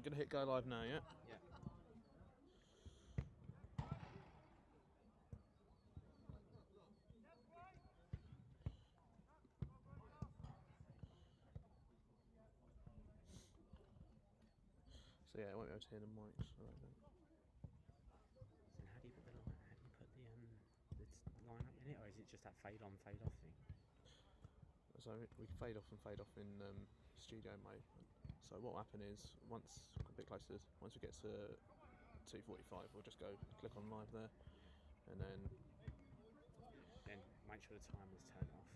Right, gonna hit go live now, yeah? Yeah. So yeah, I won't be able to hear the mics. So So how do you put the line? How do you put the line up in it, or is it just that fade on, fade off thing? So we can fade off and fade off in studio mode. So what will happen is once a bit closer, once we get to 2:45, we'll just go click on live there, and then make sure the timer's turned off.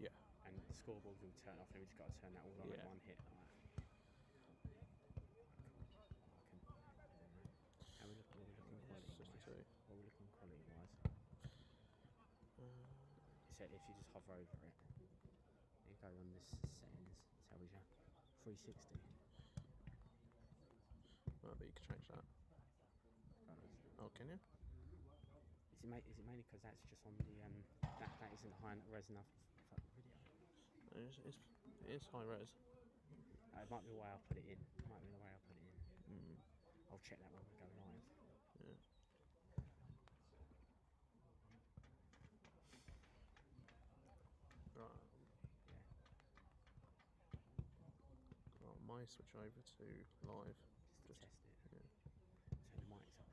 Yeah. And the scoreboard will turn off, and we just got to turn that all on in one hit. Like that. Cool. How are we looking quality wise? What are we looking quality wise? So if you just hover over it, you go on this settings, it tells you 360. Right, but you can change that. Oh, can you? Is it mainly because that's just on the that isn't high res enough for the video? It is high res. It might be the way I put it in. I'll check that when we go live. Yeah. Right. Yeah. Well, I might switch over to live. Just to test it. Yeah. Turn the mics off.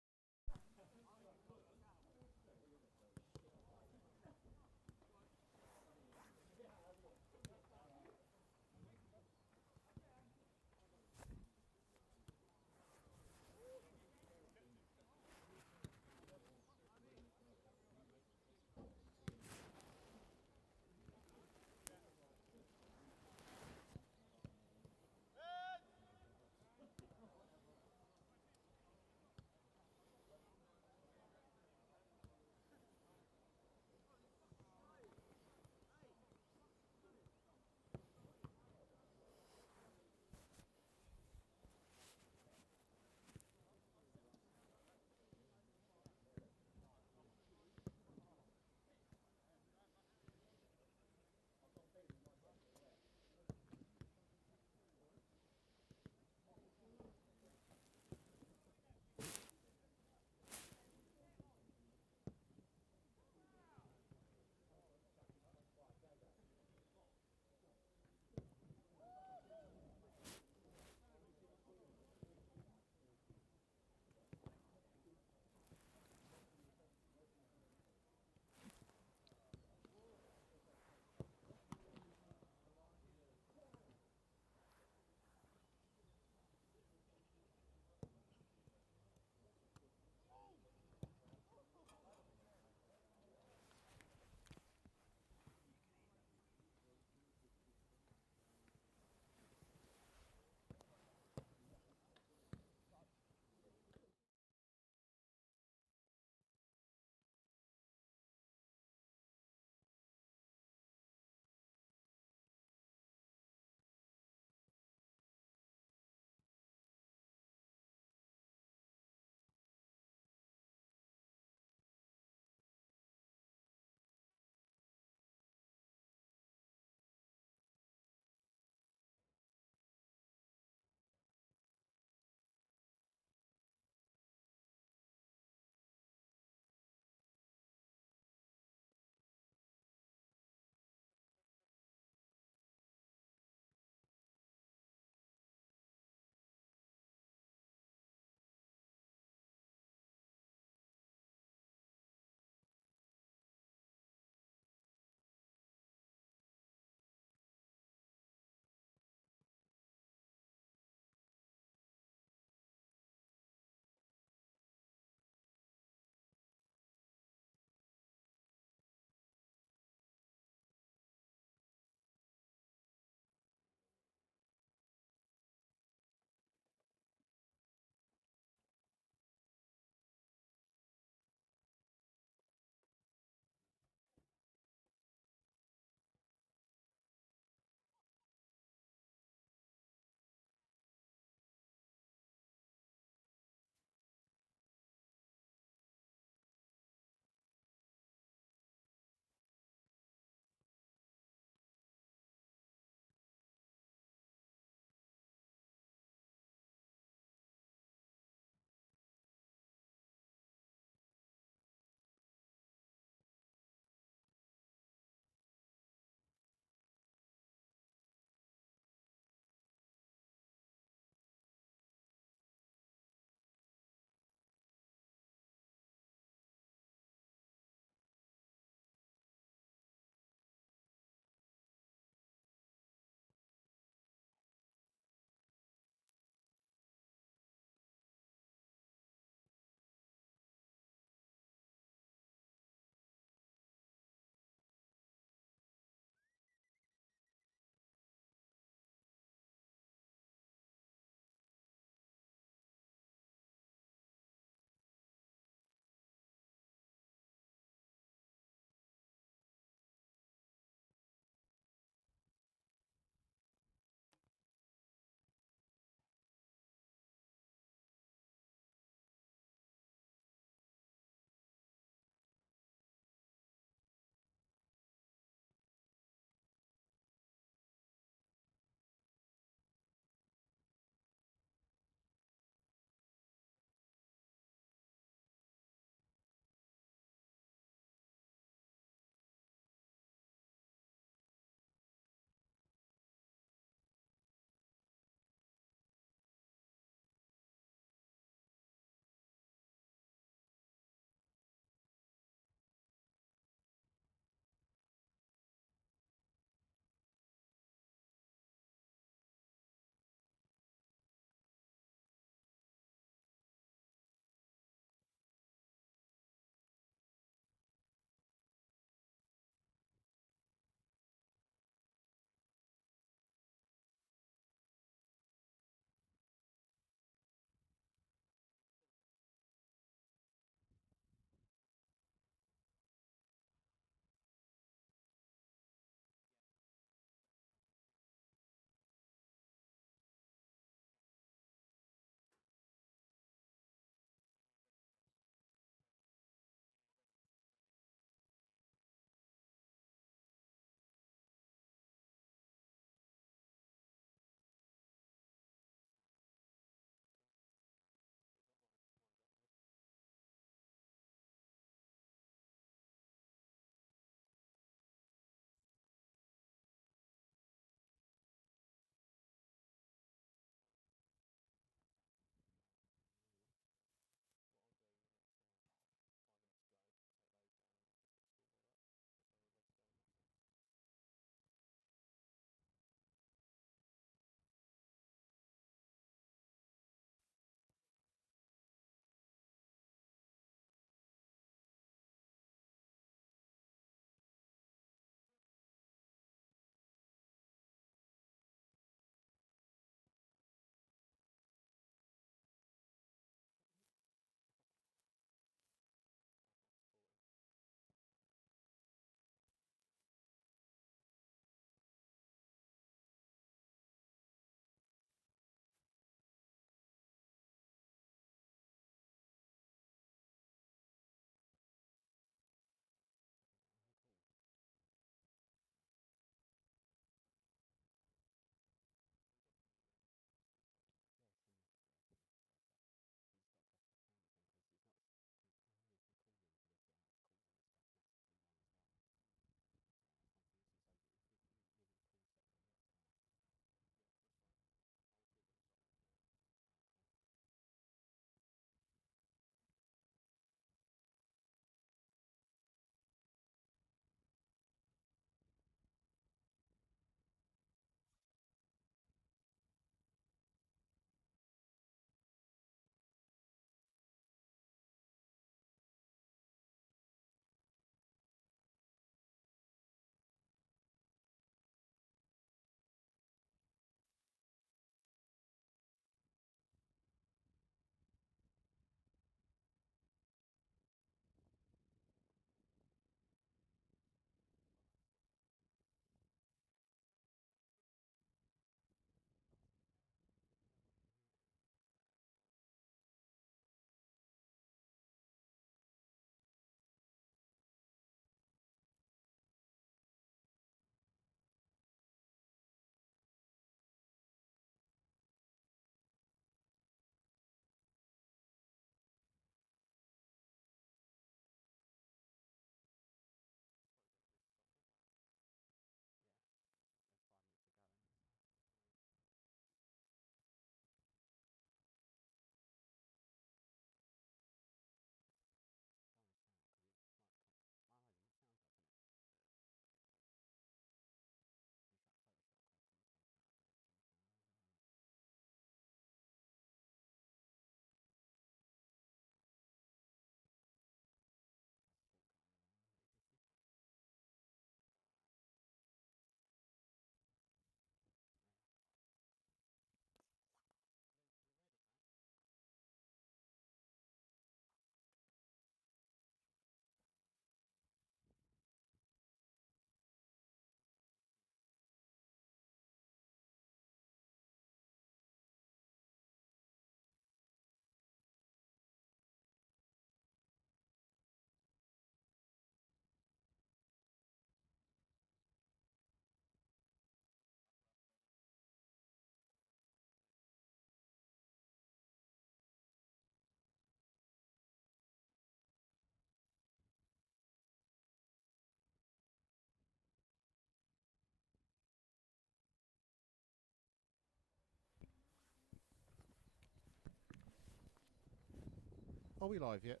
Are we live yet?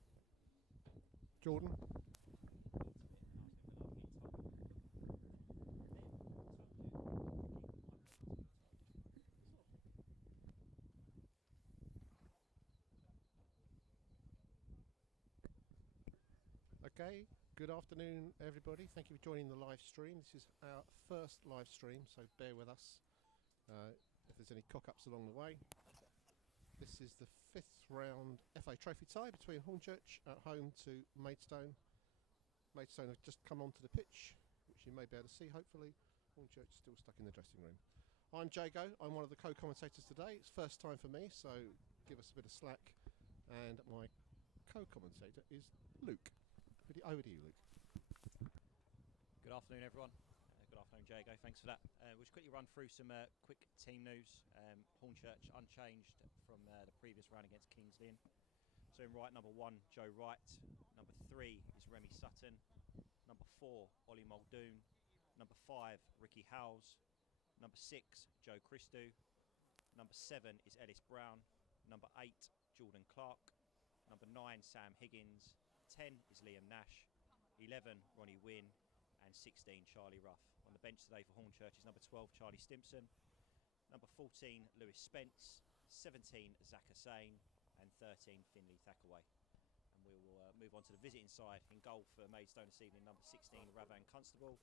Jordan? Okay, good afternoon everybody. Thank you for joining the live stream. This is our first live stream, so bear with us if there's any cock-ups along the way. This is the 5th round FA Trophy tie between Hornchurch at home to Maidstone. Maidstone have just come onto the pitch, which you may be able to see hopefully. Hornchurch is still stuck in the dressing room. I'm Jago, I'm one of the co-commentators today. It's first time for me, so give us a bit of slack. And my co-commentator is Luke. Over to you, Luke. Good afternoon, everyone. Good afternoon, Jago. Thanks for that. We'll just quickly run through some quick team news. Hornchurch unchanged from the previous round against Kings Lynn. So in right, number 1, Joe Wright. Number 3 is Remy Sutton. Number 4, Ollie Muldoon. Number 5, Ricky Howes. Number 6, Joe Christou. Number 7 is Ellis Brown. Number 8, Jordan Clark. Number 9, Sam Higgins. 10 is Liam Nash, 11 Ronnie Wynn, and 16 Charlie Ruff. On the bench today for Hornchurch is number 12 Charlie Stimpson, number 14 Lewis Spence, 17 Zach Hussain, and 13 Finley Thackaway. And we will move on to the visiting side. In goal for Maidstone this evening, number 16 Ravan Constable,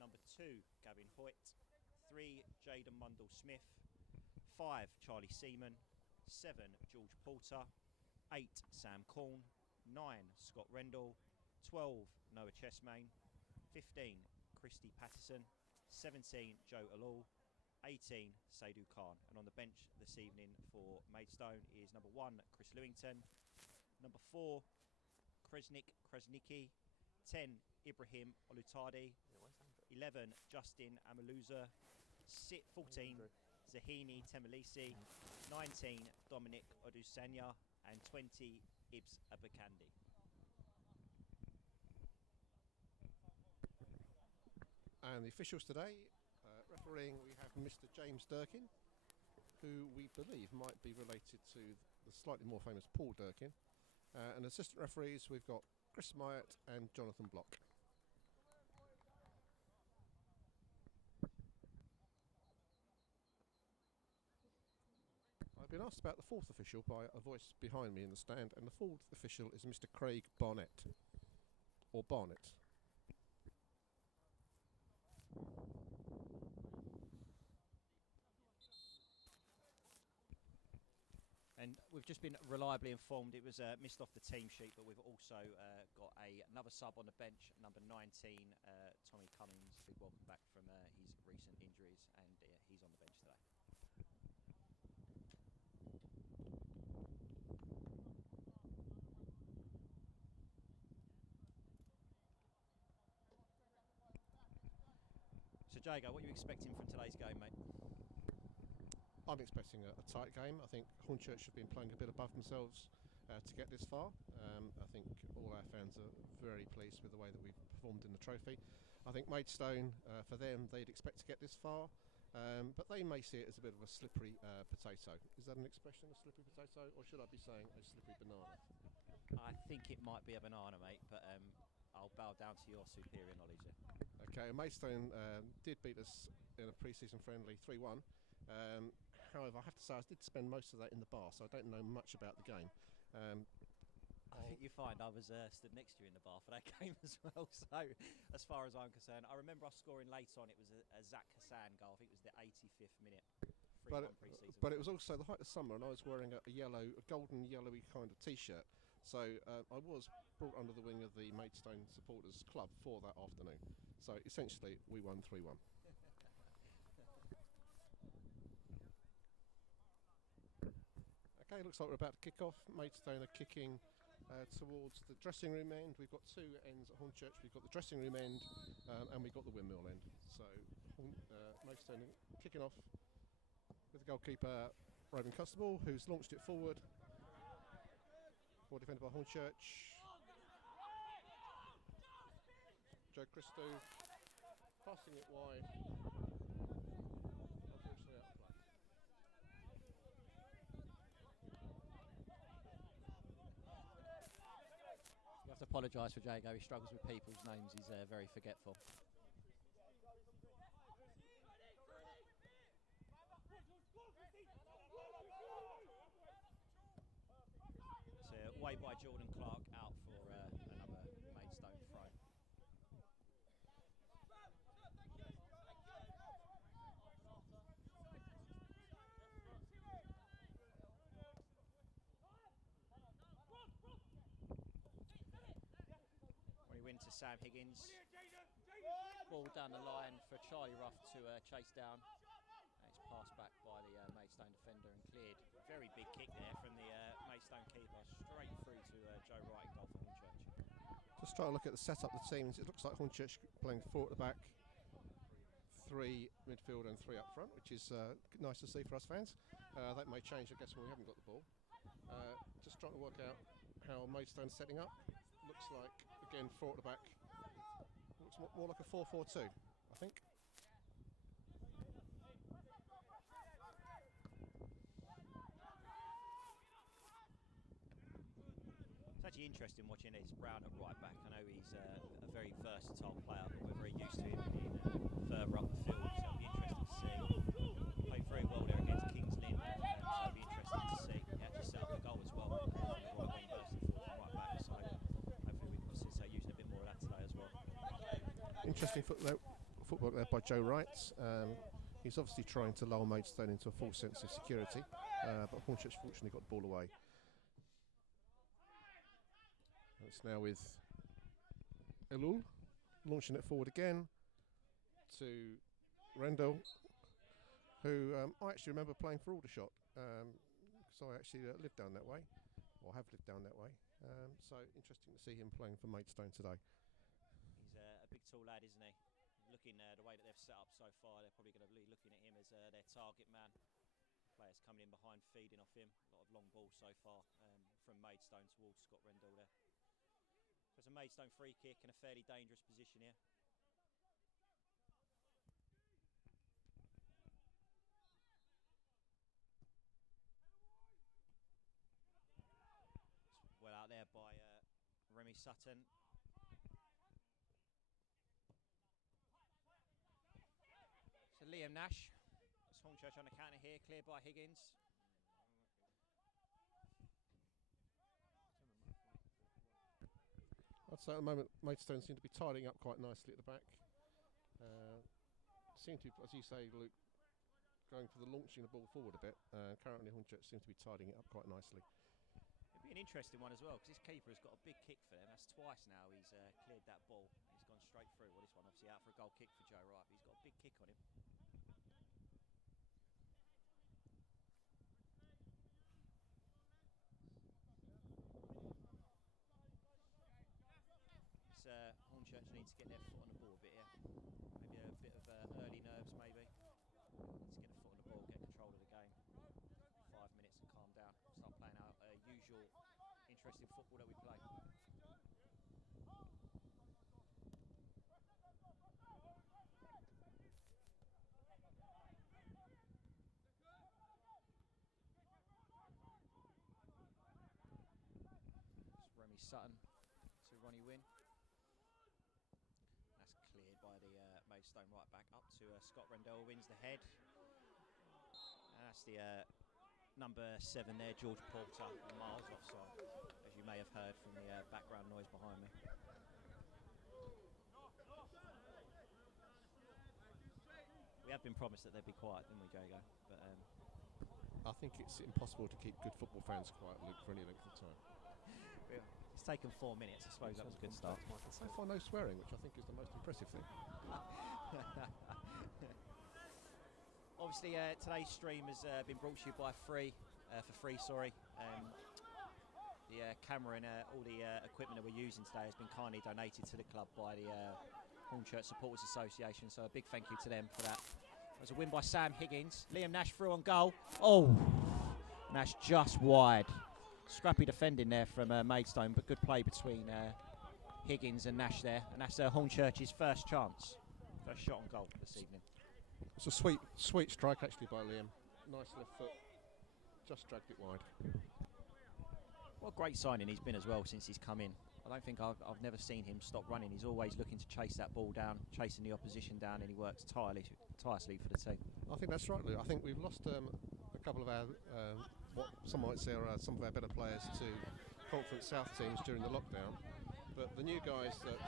number 2 Gavin Hoyt, 3 Jaden Mundell Smith, 5 Charlie Seaman, 7 George Porter, 8 Sam Corn, 9 Scott Rendell, 12 Noah Chessmain, 15 Christy Patterson, 17 Joe Alul, 18 Sadhu Khan. And on the bench this evening for Maidstone is number 1 Chris Lewington, number 4 Kresnicki, 10 Ibrahim Olutadi, 11 Justin Amaluza, 14 Zahini Temelisi, 19 Dominic Odusanya, and 20 Ibs Abakandi. And the officials today, refereeing, we have Mr. James Durkin, who we believe might be related to the slightly more famous Paul Durkin. And assistant referees, we've got Chris Myatt and Jonathan Block. I've been asked about the 4th official by a voice behind me in the stand, and the 4th official is Mr. Craig Barnett, or Barnett. And we've just been reliably informed it was missed off the team sheet, but we've also got another sub on the bench, number 19, Tommy Cummings. Big welcome back from his recent injuries, and he's on the bench today. So Jago, what are you expecting from today's game, mate? I'm expecting a tight game. I think Hornchurch have been playing a bit above themselves to get this far. I think all our fans are very pleased with the way that we've performed in the trophy. I think Maidstone, for them, they'd expect to get this far, but they may see it as a bit of a slippery potato. Is that an expression, a slippery potato, or should I be saying a slippery banana? I think it might be a banana, mate, but I'll bow down to your superior knowledge there. Okay, Maidstone did beat us in a pre-season friendly 3-1. However, I have to say I did spend most of that in the bar, so I don't know much about the game. I think you find I was stood next to you in the bar for that game as well. So, as far as I'm concerned, I remember us scoring late on. It was a Zach Hassan goal. I think it was the 85th minute. But it was also the height of summer, and I was wearing a golden yellowy kind of T-shirt. So I was brought under the wing of the Maidstone Supporters Club for that afternoon. So essentially, we won 3-1. Okay, looks like we're about to kick off. Maidstone are kicking towards the dressing room end. We've got 2 ends at Hornchurch. We've got the dressing room end and we've got the windmill end. So Maidstone kicking off with the goalkeeper Raven Constable, who's launched it forward. Ball defended by Hornchurch. Joe Christou passing it wide. Unfortunately out of play. apologise for Jago. He struggles with people's names. He's very forgetful. So away by Jordan Clark, out for another Maidstone throw. When he wins to Sam Higgins. Ball down the line for Charlie Ruff to chase down. And it's passed back by the Maidstone defender and cleared. Very big kick there from the Maidstone keeper, straight through to Joe Wright in goal for Hornchurch. Just trying to look at the setup of the teams. It looks like Hornchurch playing 4 at the back, 3 midfield and 3 up front, which is nice to see for us fans. That may change, I guess, when we haven't got the ball. Just trying to work out how Maidstone's setting up. Looks like, again, 4 at the back. Looks more like a 4-4-2, I think. It's actually interesting watching Ed Brown at right back. I know he's a very versatile player, but we're very used to him being further up the field, so it'll be interesting to see. Played very well there against Kings Lynn, so it'll be interesting to see. He actually set up the goal as well. Right wing bursting forward from right back, so hopefully we can using a bit more of that today as well. Interesting footwork there by Joe Wright. He's obviously trying to lull Maidstone into a false sense of security, but Hornchurch fortunately got the ball away. It's now with Elul launching it forward again to Rendell, who I actually remember playing for Aldershot, because I actually lived down that way, or have lived down that way. So interesting to see him playing for Maidstone today. He's a big tall lad, isn't he? Looking the way that they've set up so far, they're probably going to be looking at him as their target man. Players coming in behind, feeding off him. A lot of long balls so far from Maidstone towards Scott Rendell there. There's a Maidstone free kick in a fairly dangerous position here. It's well out there by Remy Sutton. So Liam Nash. It's Hornchurch on the counter here, cleared by Higgins. I'd say at the moment Maidstone seem to be tidying up quite nicely at the back. Seem to, as you say, Luke, going for the launching the ball forward a bit. Currently Hornchurch seem to be tidying it up quite nicely. It'll be an interesting one as well, because this keeper has got a big kick for them. That's twice now he's cleared that ball. He's gone straight through. Well, this one obviously out for a goal kick for Joe Wright, but he's got a big kick on him. Hornchurch needs to get their foot on the ball a bit here. Maybe a bit of early nerves, maybe. Let's get a foot on the ball, get control of the game. 5 minutes and calm down. Start playing our usual interesting football that we play. It's Remy Sutton to Ronnie Wynn. By the Maidstone right back up to Scott Rendell, wins the head. And that's the number 7 there, George Porter, miles offside, as you may have heard from the background noise behind me. We have been promised that they'd be quiet, didn't we, Jago? But I think it's impossible to keep good football fans quiet, Luke, for any length of time. It's taken 4 minutes. I suppose that was a good start. So far, no swearing, which I think is the most impressive thing. Obviously, today's stream has been brought to you by the camera and all the equipment that we're using today has been kindly donated to the club by the Hornchurch Supporters Association. So a big thank you to them for that. It was a win by Sam Higgins. Liam Nash through on goal. Oh, Nash just wide. Scrappy defending there from Maidstone, but good play between Higgins and Nash there. And that's Hornchurch's first chance. First shot on goal this evening. It's a sweet strike actually by Liam. Nice left foot. Just dragged it wide. What a great signing he's been as well since he's come in. I don't think I've never seen him stop running. He's always looking to chase that ball down, chasing the opposition down, and he works tirelessly for the team. I think that's right, Luke. I think we've lost a couple of our, what some might say are some of our better players to Conference South teams during the lockdown. But the new guys that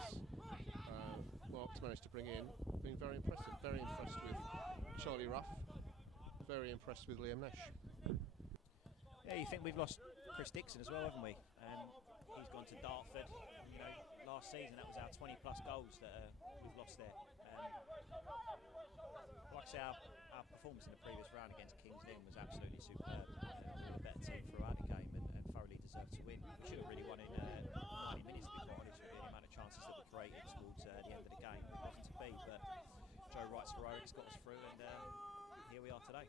Mark's managed to bring in have been very impressive. Very impressed with Charlie Ruff. Very impressed with Liam Nash. Yeah, you think we've lost Chris Dixon as well, haven't we? He's gone to Dartford. You know, last season that was our 20+ goals that we've lost there. Like I say, our performance in the previous round against Kings Lynn was absolutely superb. We were a better team throughout the game and thoroughly deserved to win. We should have really won in 90 minutes, to be quite honest with you, the amount of chances that we created towards the end of the game. It wasn't to be, but Joe Wright's heroics got us through, and here we are today.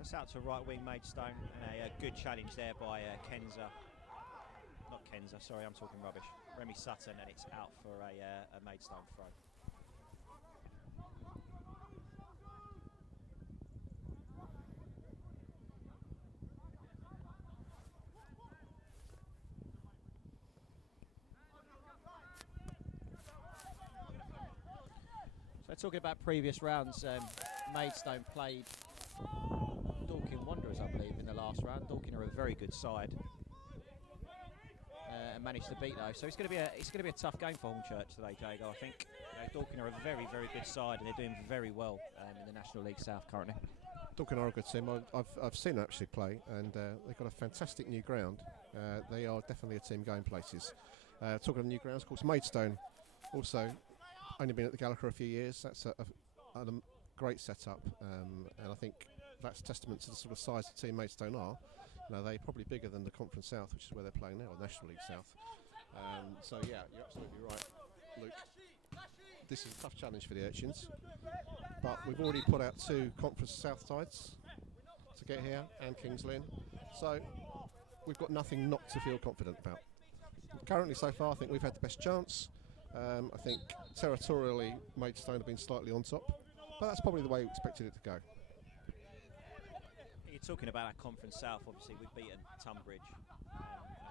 It's out to right wing Maidstone, and a good challenge there by sorry, I'm talking rubbish. Remy Sutton, and it's out for a Maidstone throw. So talking about previous rounds, Maidstone played Dorking Wanderers, I believe, in the last round. Dorking are a very good side, and managed to beat those. So it's going to be a tough game for Hornchurch today, Jago. I think Dorking are a very, very good side, and they're doing very well in the National League South currently. Dorking are a good team. I've seen them actually play, and they've got a fantastic new ground. They are definitely a team going places. Talking of new grounds, of course, Maidstone also only been at the Gallagher a few years. That's a great setup, and I think that's testament to the sort of size the team Maidstone are. You know, they're probably bigger than the Conference South, which is where they're playing now, or National League South. So yeah, you're absolutely right, Luke. This is a tough challenge for the Urchins, but we've already put out 2 Conference South sides to get here, and Kings Lynn. So we've got nothing not to feel confident about. Currently, so far, I think we've had the best chance. I think territorially, Maidstone have been slightly on top, but that's probably the way we expected it to go. You're talking about our Conference South. Obviously, we've beaten Tunbridge and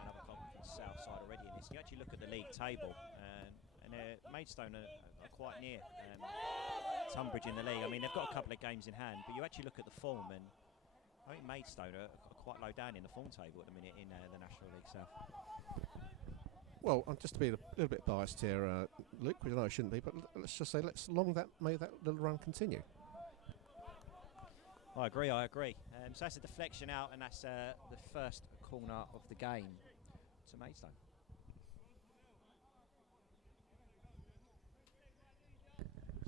another Conference South side already in this. You actually look at the league table, and Maidstone are quite near Tunbridge in the league. I mean, they've got a couple of games in hand, but you actually look at the form, and I think Maidstone are quite low down in the form table at the minute in the National League South. Well, I'm just to be a little bit biased here, Luke, which I know I shouldn't be, but let's just say may that little run continue. I agree. So that's a deflection out, and that's the first corner of the game to Maidstone.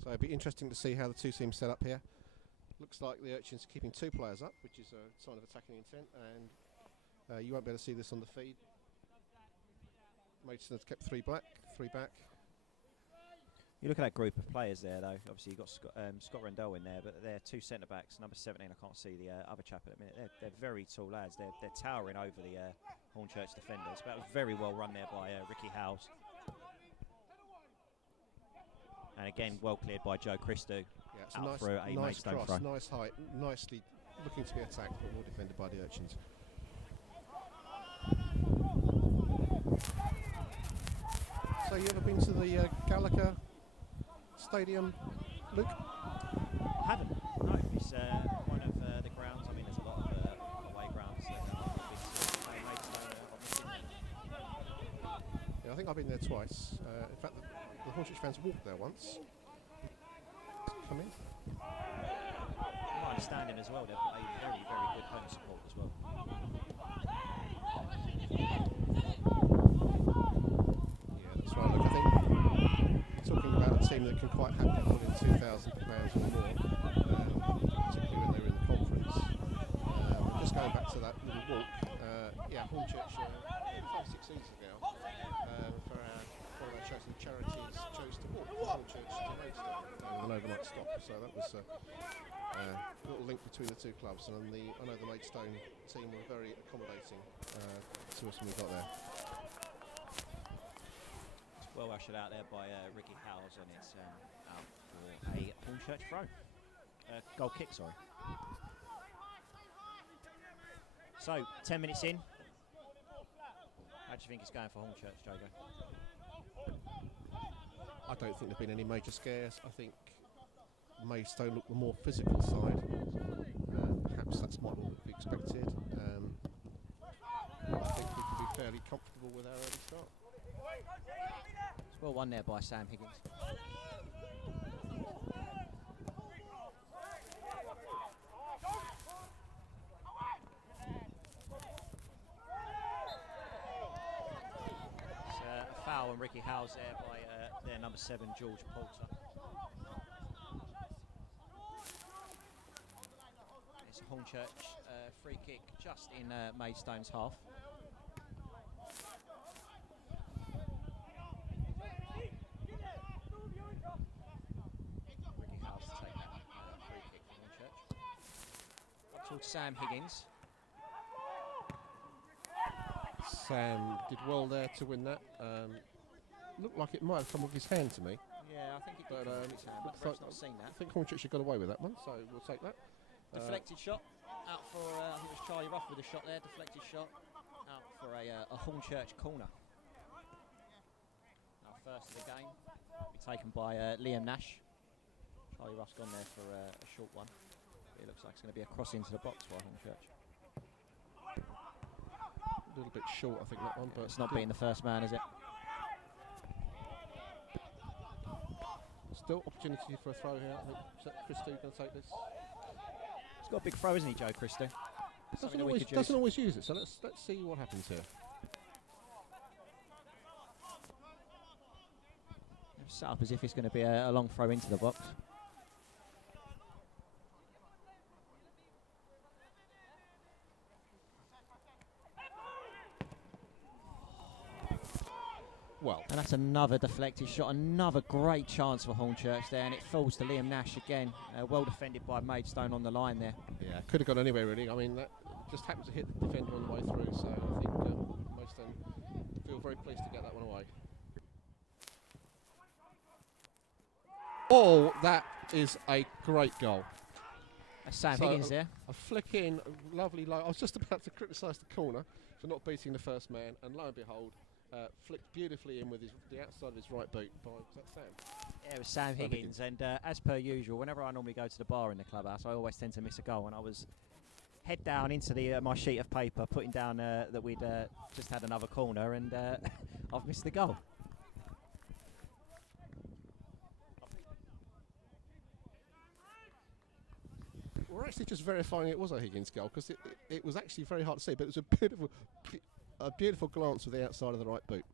So it'll be interesting to see how the two teams set up here. Looks like the Urchins are keeping 2 players up, which is a sign of attacking intent, and you won't be able to see this on the feed. Maidstone has kept 3 back. You look at that group of players there, though. Obviously, you've got Scott Rendell in there, but they're 2 centre-backs. Number 17, I can't see the other chap at the minute. They're very tall lads. They're towering over the Hornchurch defenders. But that was very well run there by Ricky Howes. And again, well cleared by Joe Christou. Yeah, it's out a for a nice Maidstone cross, throw. nice height, nicely looking to be attacked, but well defended by the Urchins. So you ever been to the Gallagher Stadium, Luke? I haven't. No, it's one of the grounds. I mean, there's a lot of away grounds. Yeah, I think I've been there twice. In fact, the Hornchurch fans walked there once. Come in. My understanding as well, they've got a very, very good home support as well. Right, look, I think talking about a team that can quite happily put in £2,000 or more, particularly when they're in the conference. Just going back to that little walk, Hornchurch 5-6 seasons ago, for one of our chosen charities, chose to walk from Hornchurch to Maidstone with an overnight stop. So that was a little link between the 2 clubs, and I know the Maidstone team were very accommodating to us when we got there. Well ushered out there by Ricky Howes, and it's out for a Hornchurch throw. Goal kick, sorry. So, 10 minutes in. How do you think it's going for Hornchurch, Jago? I don't think there've been any major scares. I think Maidstone looked the more physical side. Perhaps that's what we expected. I think we can be fairly comfortable with our early start. It's well won there by Sam Higgins. It's a foul on Ricky Howes there by their number 7, George Poulter. It's a Hornchurch free kick just in Maidstone's half. Ricky Howes to take that free kick from Hornchurch. Up towards Sam Higgins. Sam did well there to win that. Looked like it might have come off his hand to me. Yeah, I think it did come off his hand, but the ref's not seen that. I think Hornchurch got away with that one, so we'll take that. Deflected shot out for, I think it was Charlie Ruff with a shot there, deflected shot out for a Hornchurch corner. Our first of the game, be taken by Liam Nash. Charlie Ruff's gone there for a short one. It looks like it's going to be a cross into the box for Hornchurch. A little bit short, I think, that one, but it's not being the first man, is it? Still opportunity for a throw here. I think Christie going to take this. He's got a big throw, isn't he, Joe Christie? Doesn't always use it, so let's see what happens here. Set up as if it's going to be a long throw into the box. Well, and that's another deflected shot, another great chance for Hornchurch there, and it falls to Liam Nash again. Well defended by Maidstone on the line there. Yeah, could have gone anywhere really. I mean, that just happened to hit the defender on the way through, so I think Maidstone feel very pleased to get that one away. Oh, that is a great goal. That's Sam Higgins there. A flick in, lovely. I was just about to criticise the corner for not beating the first man, and lo and behold, flicked beautifully in with the outside of his right boot by Sam. Yeah, it was Sam Higgins, and as per usual, whenever I normally go to the bar in the clubhouse, I always tend to miss a goal, and I was head down into my sheet of paper, putting down that we'd just had another corner, and I've missed the goal. We're actually just verifying it was a Higgins goal, because it was actually very hard to see, but it was a beautiful glance with the outside of the right boot.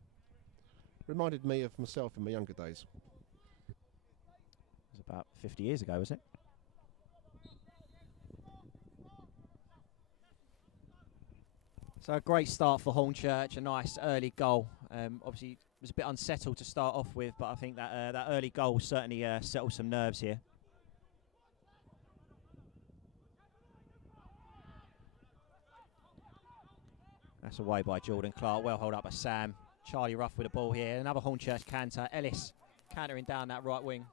Reminded me of myself in my younger days. It was about 50 years ago, wasn't it? So a great start for Hornchurch, a nice early goal. Obviously, it was a bit unsettled to start off with, but I think that that early goal certainly settled some nerves here. That's away by Jordan Clark. Well held up by Sam. Charlie Ruff with the ball here. Another Hornchurch canter. Ellis cantering down that right wing.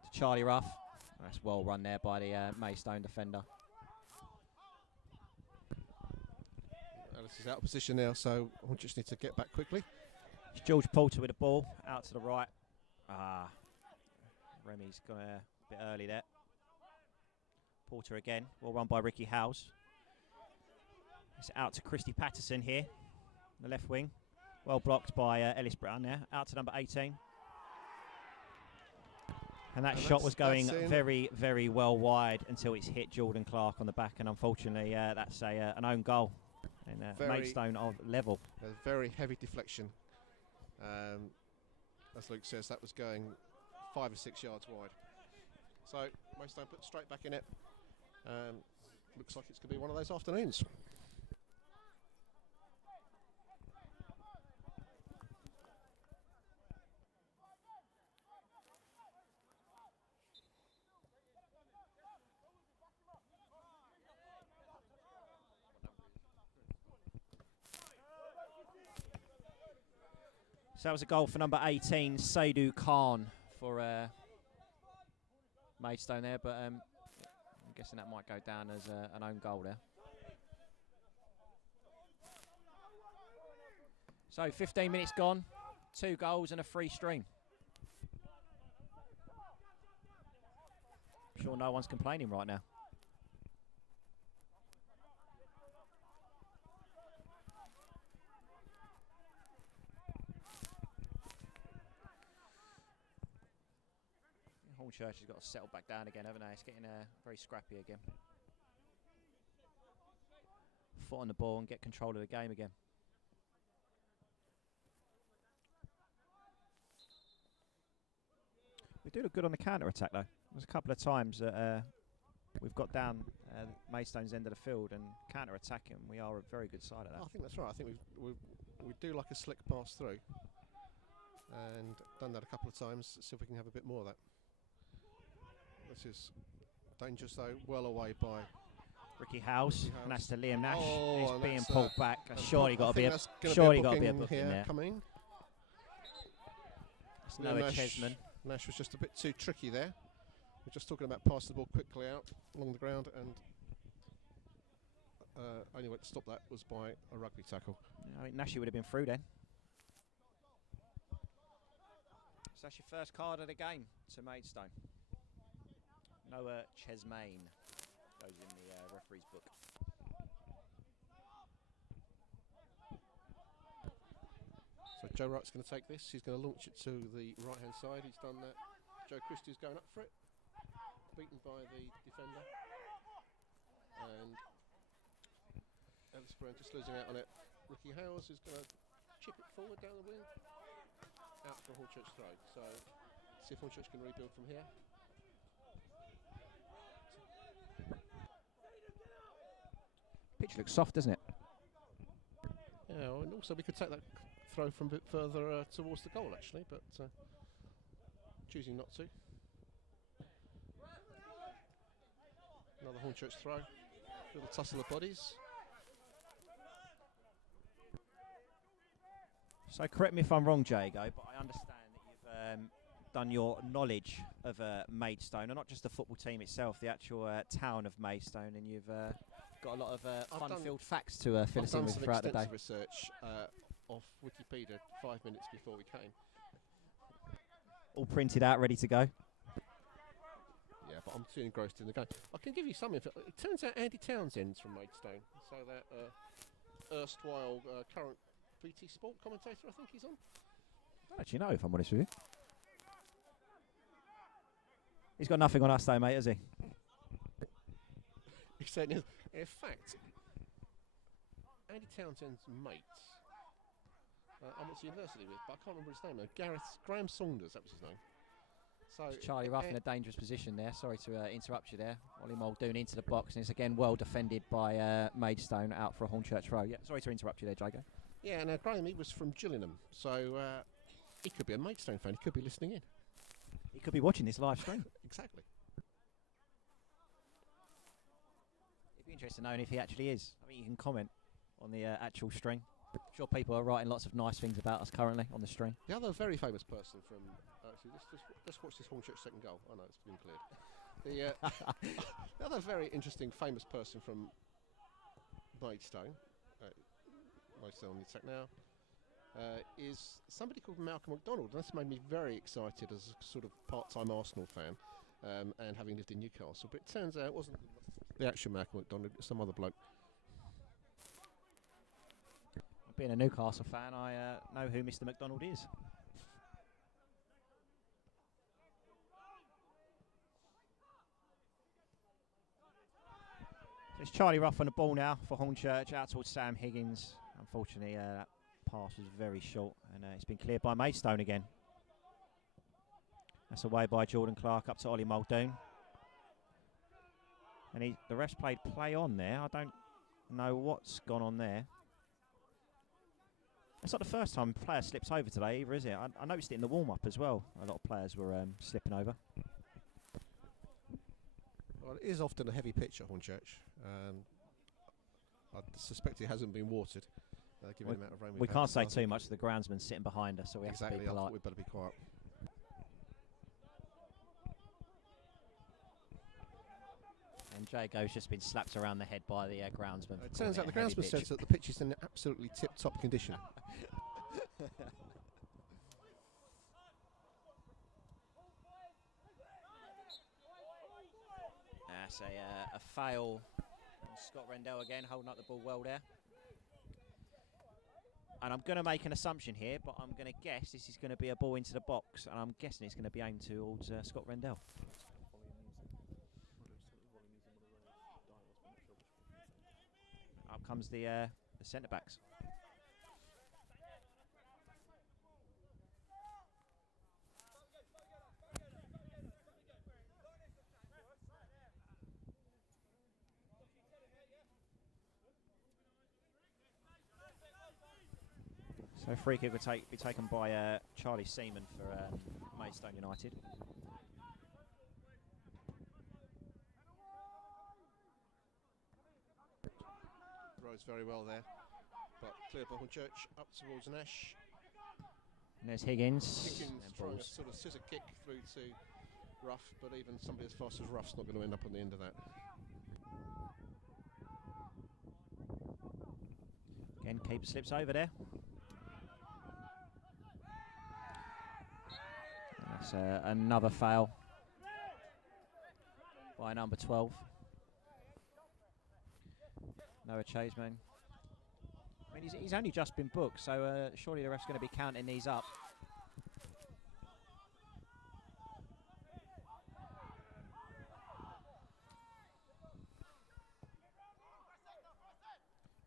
To Charlie Ruff. That's well run there by the Maidstone defender. Ellis is out of position now, so we just need to get back quickly. It's George Poulter with the ball. Out to the right. Remy's gone a bit early there. Poulter again. Well run by Ricky Howes. It's out to Christy Patterson here, the left wing. Well blocked by Ellis Brown there. Out to number 18. And that shot was going very, very well wide until it's hit Jordan Clark on the back. And unfortunately, that's an own goal. And Maidstone of level. A very heavy deflection. As Luke says, that was going 5 or 6 yards wide. So Maidstone put straight back in it. Looks like it's going to be one of those afternoons. So that was a goal for number 18, Saidu Khan, for Maidstone there, but I'm guessing that might go down as an own goal there. So 15 minutes gone, 2 goals and a free string. I'm sure no one's complaining right now. Hornchurch has got to settle back down again, haven't they? It's getting very scrappy again. Foot on the ball and get control of the game again. We do look good on the counter-attack, though. There's a couple of times that we've got down Maidstone's end of the field and counter-attacking. We are a very good side of that. I think that's right. I think we do like a slick pass through, and done that a couple of times. See if we can have a bit more of that. This is dangerous, though. Well away by Ricky House, and that's to Liam Nash. Oh, He's being pulled back. Surely got to be a booking here there. coming. It's Noah Chesman. Nash was just a bit too tricky there. We're just talking about passing the ball quickly out along the ground, and only way to stop that was by a rugby tackle. Yeah, I think Nashy would have been through then. So that's your first card of the game to Maidstone. Noah Chesmain goes in the referee's book. So Joe Wright's going to take this. He's going to launch it to the right-hand side. He's done that. Joe Christie's going up for it. Beaten by the defender. And Ellis Brown just losing out on it. Ricky Howes is going to chip it forward down the wing. Out for Hornchurch throw. So see if Hornchurch can rebuild from here. Pitch looks soft, doesn't it? Yeah, and also we could take that throw from a bit further towards the goal, actually, but choosing not to. Another Hornchurch throw. Little tussle of bodies. So correct me if I'm wrong, Jago, but I understand that you've done your knowledge of Maidstone, and not just the football team itself, the actual town of Maidstone, and you've got a lot of fun-filled facts to fill us in with throughout the day. I've done some extensive research off Wikipedia 5 minutes before we came. All printed out, ready to go. Yeah, but I'm too engrossed in the game. I can give you some info. It turns out Andy Townsend's from Maidstone, so that erstwhile current BT Sport commentator, I think he's on. I don't actually know, if I'm honest with you. He's got nothing on us though, mate, has he? He said, in fact, Andy Townsend's mates, I went to university with, but I can't remember his name now. Graham Saunders, that was his name. So Charlie Ruff in a dangerous position there. Sorry to interrupt you there. Ollie Muldoon into the box, and it's again well defended by Maidstone out for a Hornchurch throw. Yeah, sorry to interrupt you there, Jago. Yeah, and Graham, he was from Gillingham, so he could be a Maidstone fan. He could be listening in. He could be watching this live stream. Exactly. It'd be interesting knowing if he actually is. I mean, you can comment on the actual string. I'm sure people are writing lots of nice things about us currently on the string. The other very famous person from... actually, let's watch this Hornchurch second goal. Oh, no, it's been cleared. The other very interesting, famous person from Maidstone, Maidstone on the attack now, is somebody called Malcolm MacDonald. And that's made me very excited as a sort of part-time Arsenal fan, and having lived in Newcastle. But it turns out it wasn't the actual Malcolm MacDonald, it was some other bloke. Being a Newcastle fan, I know who Mr. MacDonald is. So it's Charlie Ruff on the ball now for Hornchurch, out towards Sam Higgins. Unfortunately, that pass was very short, and it's been cleared by Maidstone again. That's away by Jordan Clark up to Ollie Muldoon. And the refs played play on there. I don't know what's gone on there. It's not the first time a player slips over today either, is it? I noticed it in the warm-up as well. A lot of players were slipping over. Well, it is often a heavy pitch at Hornchurch. I suspect it hasn't been watered. given the amount of rain We we've can't had. say So I too much to the groundsman sitting behind us, so we have to be exactly. I thought polite. we'd better be quiet. And Jago's just been slapped around the head by the groundsman. It for turns out calling the it a heavy groundsman pitch. says that the pitch is in absolutely tip-top condition. That's a fail. Scott Rendell again holding up the ball well there. And I'm going to make an assumption here, but I'm going to guess this is going to be a ball into the box, and I'm guessing it's going to be aimed towards Scott Rendell. Up comes the centre backs. So free kick would be taken by Charlie Seaman for Maidstone United. Rose very well there, but clear by Hornchurch up towards Nash. And there's Higgins. Higgins And trying a balls. sort of scissor kick through to Ruff, but even somebody as fast as Ruff's not going to end up on the end of that. Again, keeper slips over there. That's another foul by number 12. Noah Chaseman. I mean, he's only just been booked, so surely the ref's going to be counting these up.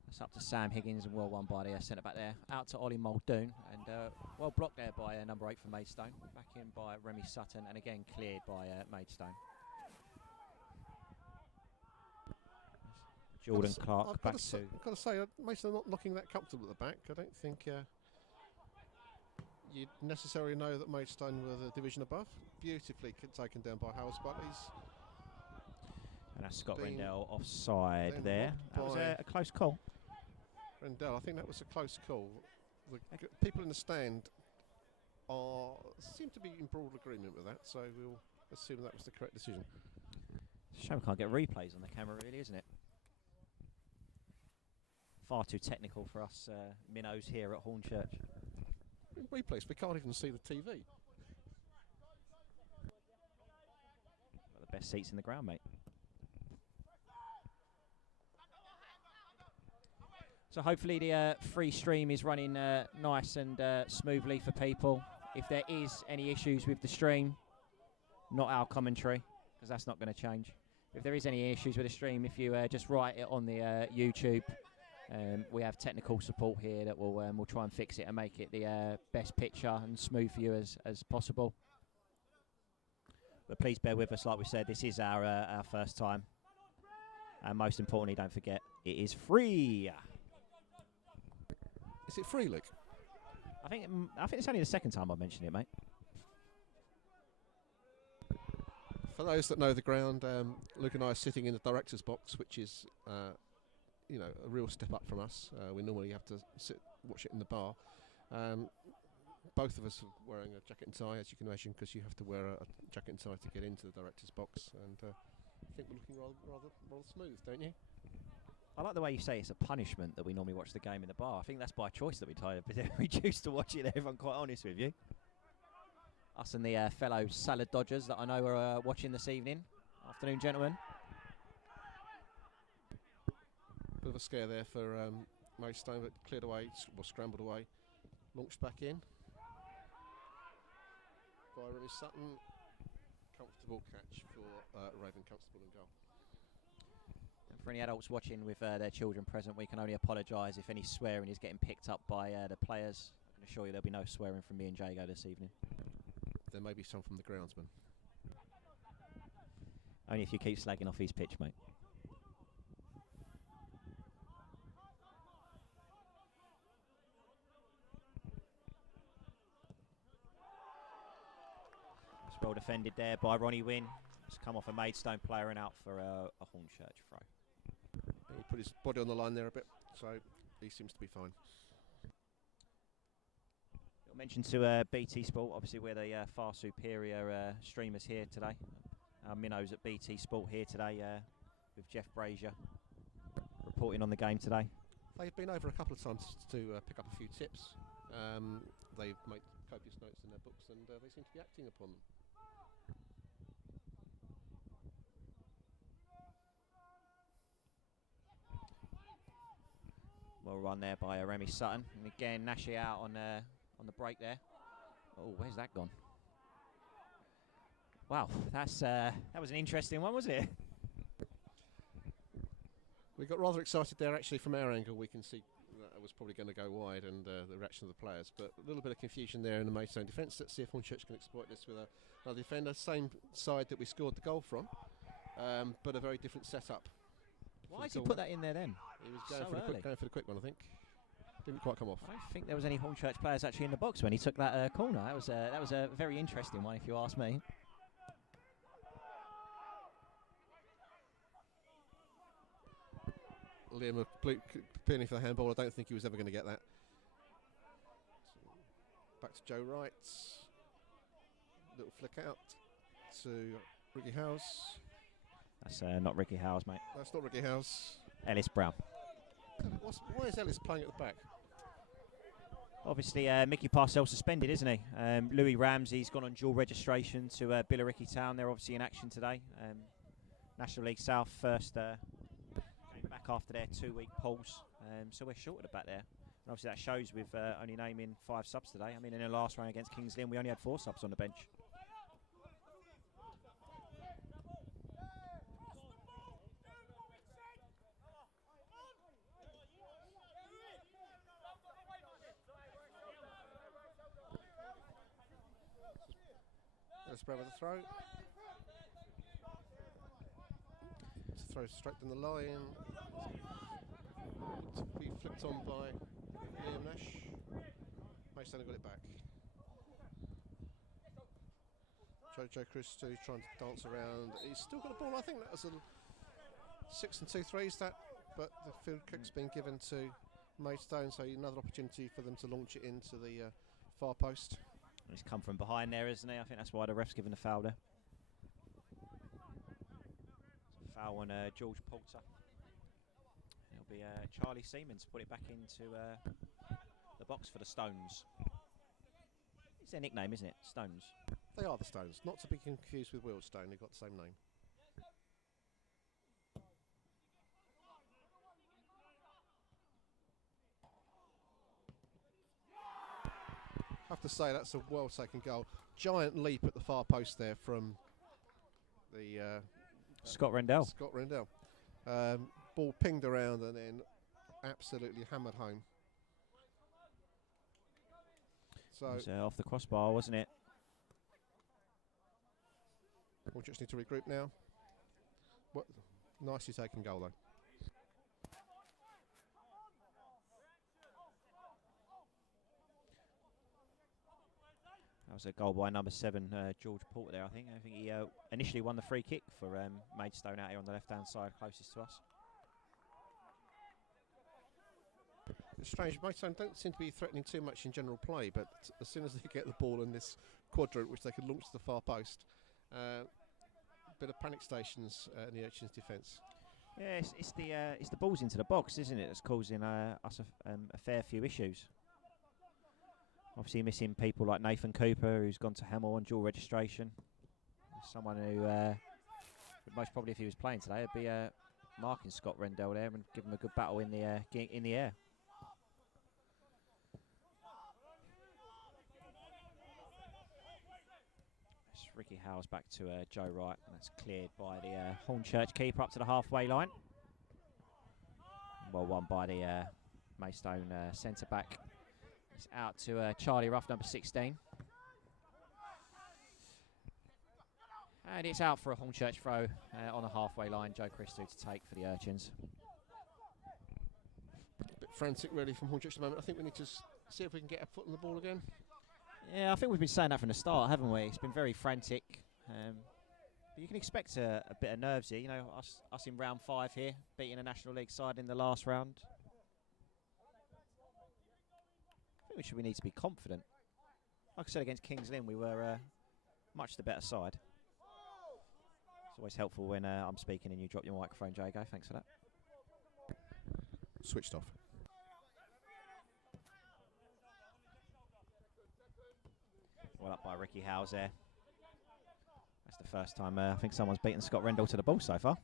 It's up to Sam Higgins, and well won by the centre back there. Out to Ollie Muldoon, and well blocked there by number 8 for Maidstone. Back in by Remy Sutton, and again cleared by Maidstone. Jordan Clark I've back got to. I've got to say, Mason are not looking that comfortable at the back. I don't think you'd necessarily know that Maidstone were the division above. Beautifully taken down by Howells Butley's. And that's Scott Being Rendell offside then there. That was blocked a close call. Rendell, I think that was a close call. The people in the stand seem to be in broad agreement with that, so we'll assume that was the correct decision. Shame we can't get replays on the camera, really, isn't it? Far too technical for us minnows here at Hornchurch. In replays, we can't even see the TV. Got the best seats in the ground, mate. So hopefully the free stream is running nice and smoothly for people. If there is any issues with the stream, not our commentary, because that's not going to change. If there is any issues with the stream, if you just write it on the YouTube, we have technical support here that will try and fix it and make it the best picture and smooth for you as possible. But please bear with us, like we said, this is our first time. And most importantly, don't forget, it is free. Is it free, Luke? I think it's only the second time I've mentioned it, mate. For those that know the ground, Luke and I are sitting in the director's box, which is, a real step up from us. We normally have to watch it in the bar. Both of us are wearing a jacket and tie, as you can imagine, because you have to wear a jacket and tie to get into the director's box. And I think we're looking rather smooth, don't you? I like the way you say it's a punishment that we normally watch the game in the bar. I think that's by choice that we choose to watch it there, if I'm quite honest with you. Us and the fellow salad dodgers that I know are watching this evening. Afternoon, gentlemen. Bit of a scare there for Maidstone, but cleared away, scrambled away, launched back in by Remy Sutton. Comfortable catch for Raven, comfortable in goal. And for any adults watching with their children present, we can only apologise if any swearing is getting picked up by the players. I can assure you there'll be no swearing from me and Jago this evening. There may be some from the groundsman. Only if you keep slagging off his pitch, mate. It's well defended there by Ronnie Wynn. It's come off a Maidstone player and out for a Hornchurch throw. He put his body on the line there a bit, so he seems to be fine. Mention to BT Sport, obviously we're the far superior streamers here today. Our minnows at BT Sport here today with Jeff Brazier reporting on the game today. They've been over a couple of times to pick up a few tips. They've made copious notes in their books, and they seem to be acting upon them. Well run there by Remy Sutton, and again Nashi out on the break there. Oh, where's that gone? Wow, that was an interesting one, wasn't it? We got rather excited there, actually. From our angle, we can see that was probably going to go wide, and the reaction of the players. But a little bit of confusion there in the Maidstone defence. Let's see if Hornchurch can exploit this with another defender. Same side that we scored the goal from, but a very different setup. Why did he put that in there then? He was going for the quick one, I think. Didn't quite come off. I don't think there was any Hornchurch players actually in the box when he took that corner. That was a very interesting one, if you ask me. Liam appealing for the handball. I don't think he was ever going to get that. Back to Joe Wright. Little flick out to Ricky Howes. That's not Ricky Howes, mate. That's not Ricky Howes. Ellis Brown. Why is Ellis playing at the back? Obviously, Mickey Parcell suspended, isn't he? Louis Ramsey's gone on dual registration to Billericay Town. They're obviously in action today. National League South first came back after their 2-week pause. So we're short at the back there. And obviously that shows with only naming 5 subs today. I mean, in the last round against Kings Lynn, we only had 4 subs on the bench. Spread with a throw. Throw straight down the line. To be flicked on by Liam Nash. Maidstone got it back. Joe Christou trying to dance around. He's still got the ball. I think that was a 6 and 2 threes, that, but the field kick's been given to Maidstone, so another opportunity for them to launch it into the far post. He's come from behind there, isn't he? I think that's why the ref's given the foul there. Foul on George Poulter. It'll be Charlie Seaman to put it back into the box for the Stones. It's their nickname, isn't it? Stones. They are the Stones, not to be confused with Wealdstone. They've got the same name. I have to say that's a well taken goal. Giant leap at the far post there from the Scott Rendell. Scott Rendell. Ball pinged around and then absolutely hammered home. So it was, off the crossbar, wasn't it? We'll just need to regroup now. Nicely taken goal though. That was a goal by number 7, George Porter there, I think. I think he initially won the free kick for Maidstone out here on the left-hand side, closest to us. It's strange, Maidstone don't seem to be threatening too much in general play, but as soon as they get the ball in this quadrant, which they could launch to the far post, bit of panic stations in the Urchins' defence. Yeah, it's the balls into the box, isn't it, that's causing us a fair few issues. Obviously missing people like Nathan Cooper, who's gone to Hemel on dual registration. Someone who, most probably if he was playing today, would be marking Scott Rendell there and give him a good battle in the air. It's Ricky Howes back to Joe Wright, and that's cleared by the Hornchurch keeper up to the halfway line. Well won by the Maidstone centre back. It's out to Charlie Ruff, number 16. And it's out for a Hornchurch throw on the halfway line. Joe Christou to take for the Urchins. A bit frantic really from Hornchurch at the moment. I think we need to see if we can get a foot on the ball again. Yeah, I think we've been saying that from the start, haven't we? It's been very frantic. But you can expect a bit of nerves here. You know, us in round 5 here, beating a National League side in the last round. which we need to be confident. Like I said, against Kings Lynn, we were much the better side. It's always helpful when I'm speaking and you drop your microphone, Jago. Thanks for that. Switched off. Well up by Ricky Howes there. That's the first time I think someone's beaten Scott Rendell to the ball so far.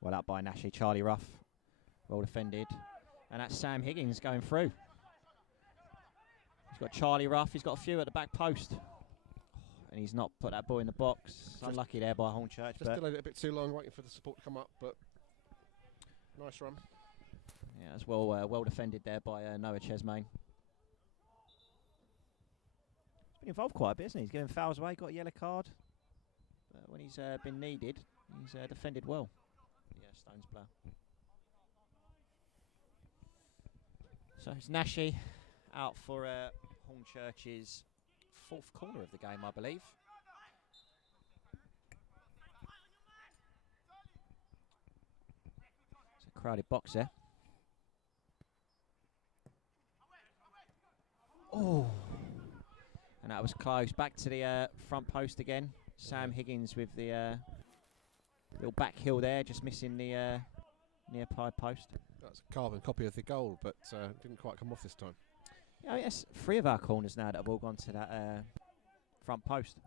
Well up by Nashi, Charlie Ruff. Well defended. And that's Sam Higgins going through. He's got Charlie Ruff. He's got a few at the back post. And he's not put that ball in the box. Unlucky there by Hornchurch. Just delayed it a bit too long, waiting for the support to come up, but nice run. Yeah, as well well defended there by Noah Chesmain. He's been involved quite a bit, isn't he? He's giving fouls away, got a yellow card. When he's been needed, he's defended well. Yeah, Stones player. So it's Nashi out for Hornchurch's fourth corner of the game, I believe. It's a crowded box there. Oh, and that was close. Back to the front post again. Sam Higgins with the little back heel there, just missing the near pied post. That's a carbon copy of the goal, but didn't quite come off this time. Yeah, yes, 3 of our corners now that have all gone to that front post.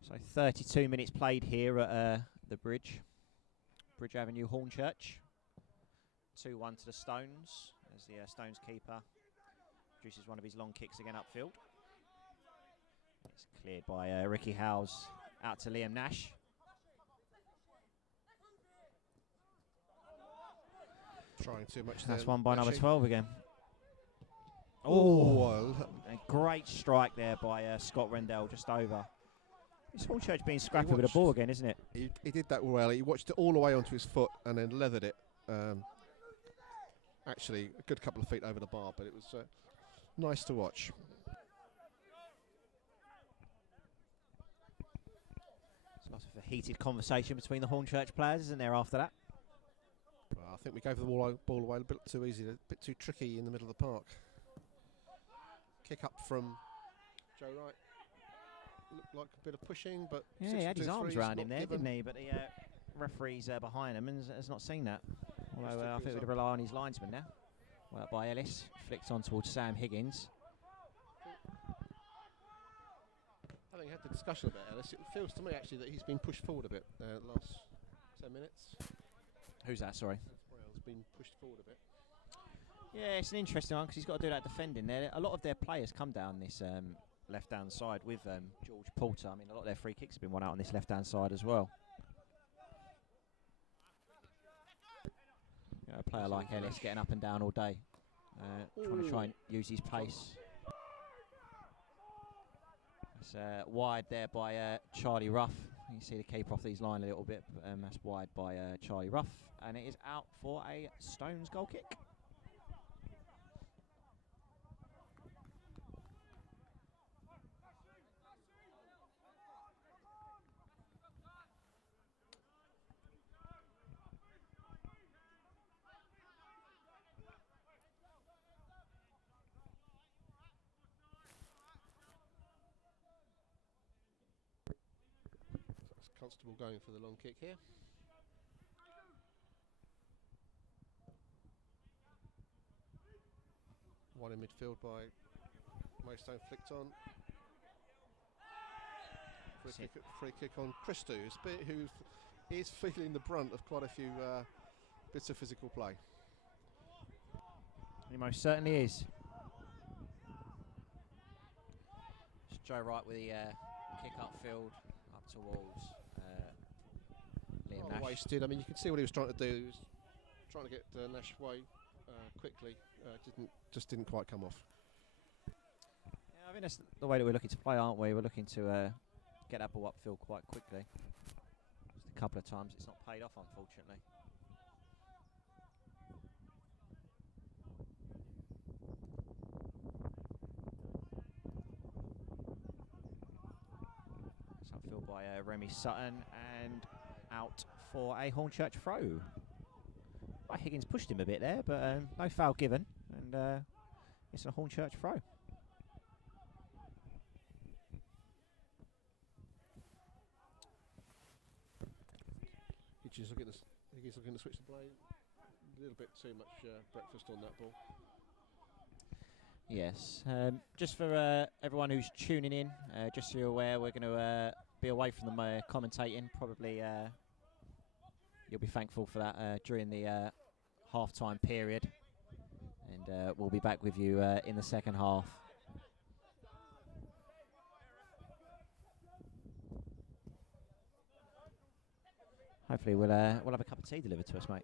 So 32 minutes played here at the Bridge Avenue, Hornchurch. 2-1 to the Stones as the Stones keeper produces one of his long kicks again upfield. It's cleared by Ricky Howes out to Liam Nash. Trying too much. That's one by number 12 again. Oh, a great strike there by Scott Rendell, just over. It's Hornchurch being scrappy with the ball again, isn't it? He did that well. He watched it all the way onto his foot and then leathered it. Actually, a good couple of feet over the bar, but it was nice to watch. There's lots of a heated conversation between the Hornchurch players, isn't there, after that? Well, I think we gave the ball away a bit too easy, a bit too tricky in the middle of the park. Kick up from Joe Wright. Looked like a bit of pushing, but yeah, he had his arms around him there, didn't he? But the referee's behind him and has not seen that. Although I think we'd rely on his linesman now. Well up by Ellis, flicked on towards Sam Higgins. Having had the discussion about Ellis, it feels to me actually that he's been pushed forward a bit the last 10 minutes. Who's that, sorry? He's been pushed forward a bit. Yeah, it's an interesting one because he's got to do that defending there. A lot of their players come down this left-hand side with George Porter. I mean, a lot of their free kicks have been won out on this left-hand side as well. You know, a player like Ellis getting up and down all day, trying and use his pace. It's wide there by Charlie Ruff. You see the keeper off his line a little bit, but that's wide by Charlie Ruff. And it is out for a Stones goal kick. Constable going for the long kick here. One in midfield by Maidstone, flicked on. Free kick on Christou, who is feeling the brunt of quite a few bits of physical play. He most certainly is. It's Joe Wright with the kick upfield, up towards Liam Nash. Wasted. I mean, you can see what he was trying to do. He was trying to get Nash away quickly. Just didn't quite come off. Yeah, I think that's the way that we're looking to play, aren't we? We're looking to get that ball upfield quite quickly. Just a couple of times it's not paid off, unfortunately. filled by Remy Sutton, and out for a Hornchurch throw. Right, Higgins pushed him a bit there, but no foul given, and it's a Hornchurch throw. Higgins looking to switch the blade. A little bit too much breakfast on that ball. Yes, just for everyone who's tuning in, just so you're aware, we're going to be away from the commentating. Probably you'll be thankful for that during the half-time period, and we'll be back with you in the second half. Hopefully we'll have a cup of tea delivered to us, mate.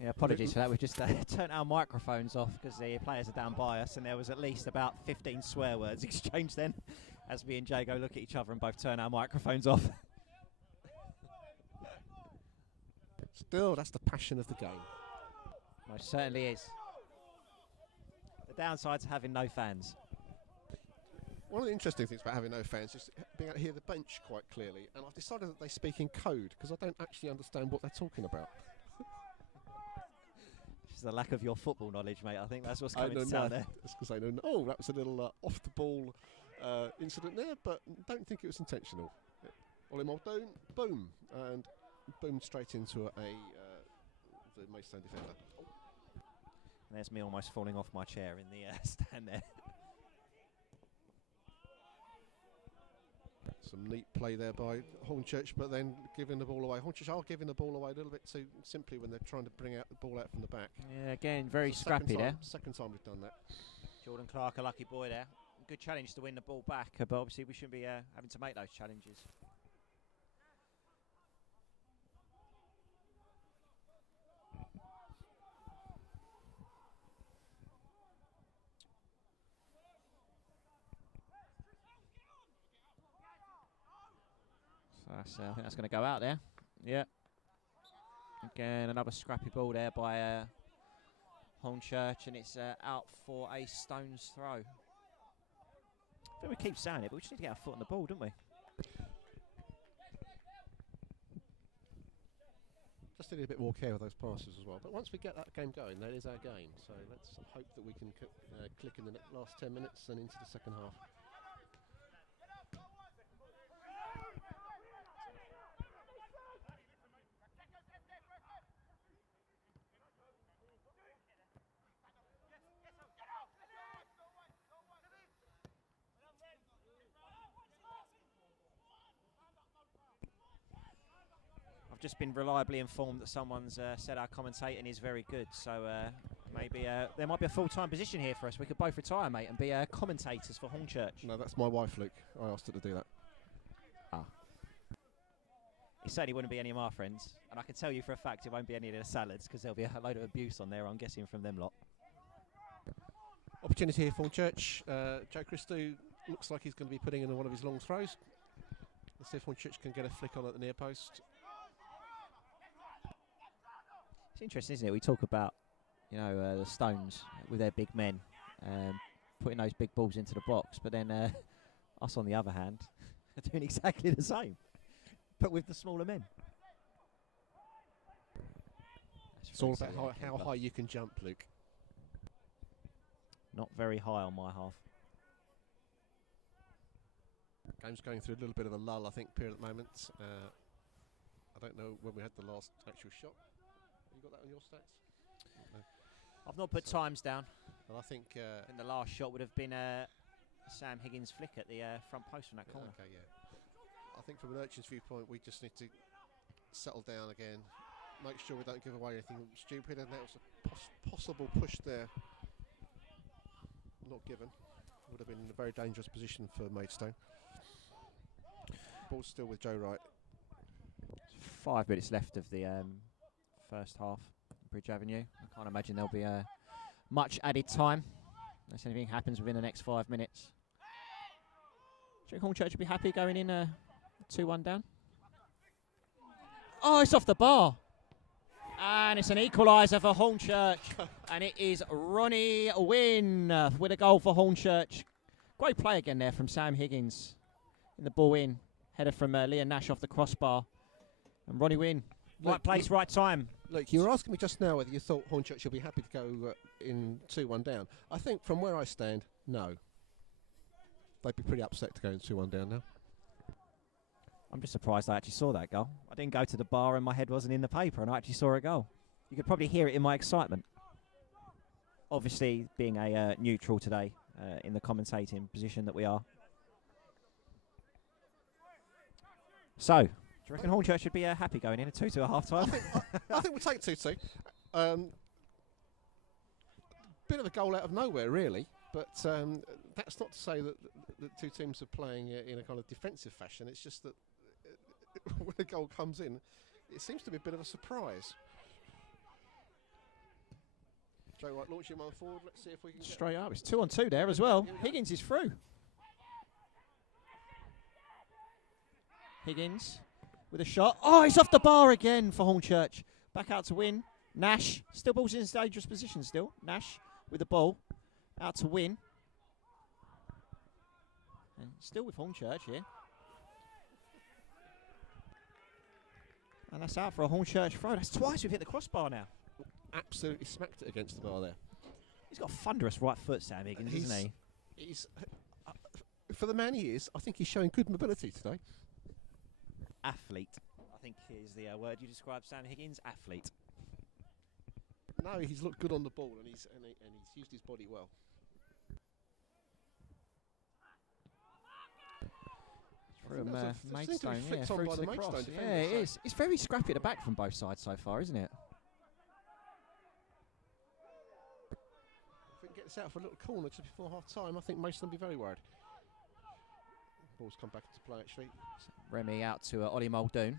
Yeah, apologies for that. We've just turned our microphones off because the players are down by us, and there was at least about 15 swear words exchanged then as me and Jago look at each other and both turn our microphones off. Still, that's the passion of the game. Most certainly is. The downside to having no fans. One of the interesting things about having no fans is being able to hear the bench quite clearly, and I've decided that they speak in code because I don't actually understand what they're talking about. It's the lack of your football knowledge, mate. I think that's what's coming to town there. That's because I know. Oh, that was a little off-the-ball incident there, but don't think it was intentional. Ollie Muldoon, boom, and boom straight into the Maidstone defender. Oh. And there's me almost falling off my chair in the stand there. Some neat play there by Hornchurch, but then giving the ball away. Hornchurch are giving the ball away a little bit too simply when they're trying to bring out the ball out from the back. Yeah, again, very scrappy there. Second time we've done that. Jordan Clark, a lucky boy there. Good challenge to win the ball back, but obviously we shouldn't be having to make those challenges. So I think that's going to go out there. Yeah. Again, another scrappy ball there by Hornchurch, and it's out for a stone's throw. I think we keep saying it, but we just need to get our foot on the ball, don't we? Just need a bit more care with those passes as well. But once we get that game going, that is our game. So let's hope that we can click in the last 10 minutes and into the second half. I've just been reliably informed that someone's said our commentating is very good, so maybe there might be a full-time position here for us. We could both retire, mate, and be commentators for Hornchurch. No, that's my wife, Luke. I asked her to do that. Ah. It certainly wouldn't be any of our friends, and I can tell you for a fact it won't be any of the salads because there'll be a load of abuse on there, I'm guessing, from them lot. Opportunity here for Hornchurch. Joe Christou looks like he's going to be putting in one of his long throws. Let's see if Hornchurch can get a flick on at the near post. It's interesting, isn't it? We talk about, you know, the Stones with their big men putting those big balls into the box, but then us, on the other hand, are doing exactly the same, but with the smaller men. It's all about how high you can jump, Luke. Not very high on my half. Game's going through a little bit of a lull, I think, period at the moment. I don't know when we had the last actual shot. You got that on your stats? No. I've not put times down. And I think and the last shot would have been Sam Higgins' flick at the front post from that corner. Okay, yeah. I think from an Urchin's viewpoint, we just need to settle down again, make sure we don't give away anything stupid, and there was a possible push there, not given. Would have been in a very dangerous position for Maidstone. Ball's still with Joe Wright. 5 minutes left of the first half, Bridge Avenue. I can't imagine there'll be much added time unless anything happens within the next 5 minutes. Do you think Hornchurch would be happy going in 2-1 down? Oh, it's off the bar. And it's an equaliser for Hornchurch. And it is Ronnie Wynn with a goal for Hornchurch. Great play again there from Sam Higgins. In the ball in. Header from Liam Nash off the crossbar. And Ronnie Wynn. Right place, right time. Look, you were asking me just now whether you thought Hornchurch should be happy to go in 2-1 down. I think from where I stand, no. They'd be pretty upset to go in 2-1 down now. I'm just surprised I actually saw that goal. I didn't go to the bar and my head wasn't in the paper and I actually saw a goal. You could probably hear it in my excitement. Obviously, being a neutral today in the commentating position that we are. So, do you reckon Hornchurch should be happy going in a 2-2 at half time? I think we'll take 2-2. Bit of a goal out of nowhere, really. But that's not to say that the two teams are playing in a kind of defensive fashion. It's just that when a goal comes in, it seems to be a bit of a surprise. Joe White launching one forward. Let's see if we can straight up. It's 2-on-2 there as well. Higgins is through. Higgins with a shot. Oh, he's off the bar again for Hornchurch. Back out to Win. Nash still balls in a dangerous position still. Nash with the ball. Out to Win. And still with Hornchurch here. And that's out for a Hornchurch throw. That's twice we've hit the crossbar now. Absolutely smacked it against the bar there. He's got a thunderous right foot, Sam Higgins, isn't he? He's for the man he is, I think he's showing good mobility today. Athlete, I think is the word you describe Sam Higgins. Athlete. No, he's looked good on the ball and he's used his body well. From Maidstone, yeah, through to the cross. Yeah, it is. It's very scrappy at the back from both sides so far, isn't it? If we can get this out for a little corner just before half time, I think most of them will be very worried. Ball's come back into play actually. Remy out to Ollie Muldoon.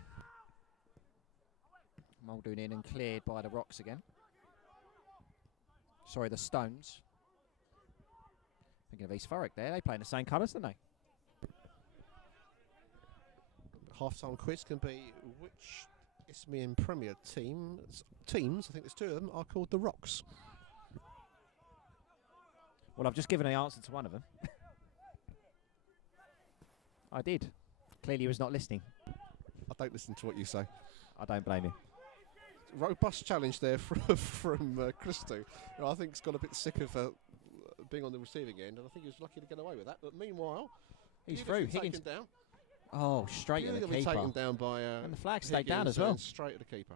Muldoon in and cleared by the Rocks again. Sorry, the Stones. Thinking of East Thurrock there. They play in the same colours, don't they? Half-time quiz can be which Isthmian Premier teams, I think there's two of them, are called the Rocks. Well, I've just given an answer to one of them. I did. Clearly he was not listening. I don't listen to what you say. I don't blame you. Robust challenge there from Christo, who I think's got a bit sick of being on the receiving end, and I think he was lucky to get away with that. But meanwhile, he's through. Higgins down. Oh, straight at the keeper. Taken down by and the flag stayed Higgins down as well. Straight at the keeper.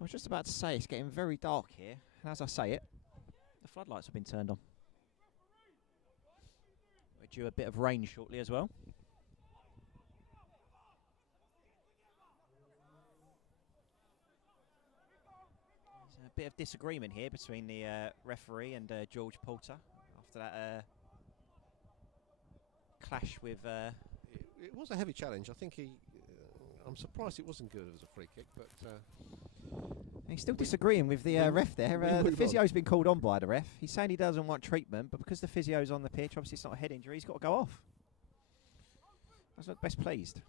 I was just about to say it's getting very dark here, and as I say it, the floodlights have been turned on. We're due a bit of rain shortly as well. There's a bit of disagreement here between the referee and George Poulter after that clash with... It was a heavy challenge. I think I'm surprised it wasn't good as a free kick, but... he's still disagreeing with the ref there. The physio's been called on by the ref. He's saying he doesn't want treatment, but because the physio's on the pitch, obviously it's not a head injury, he's got to go off. I was not best pleased.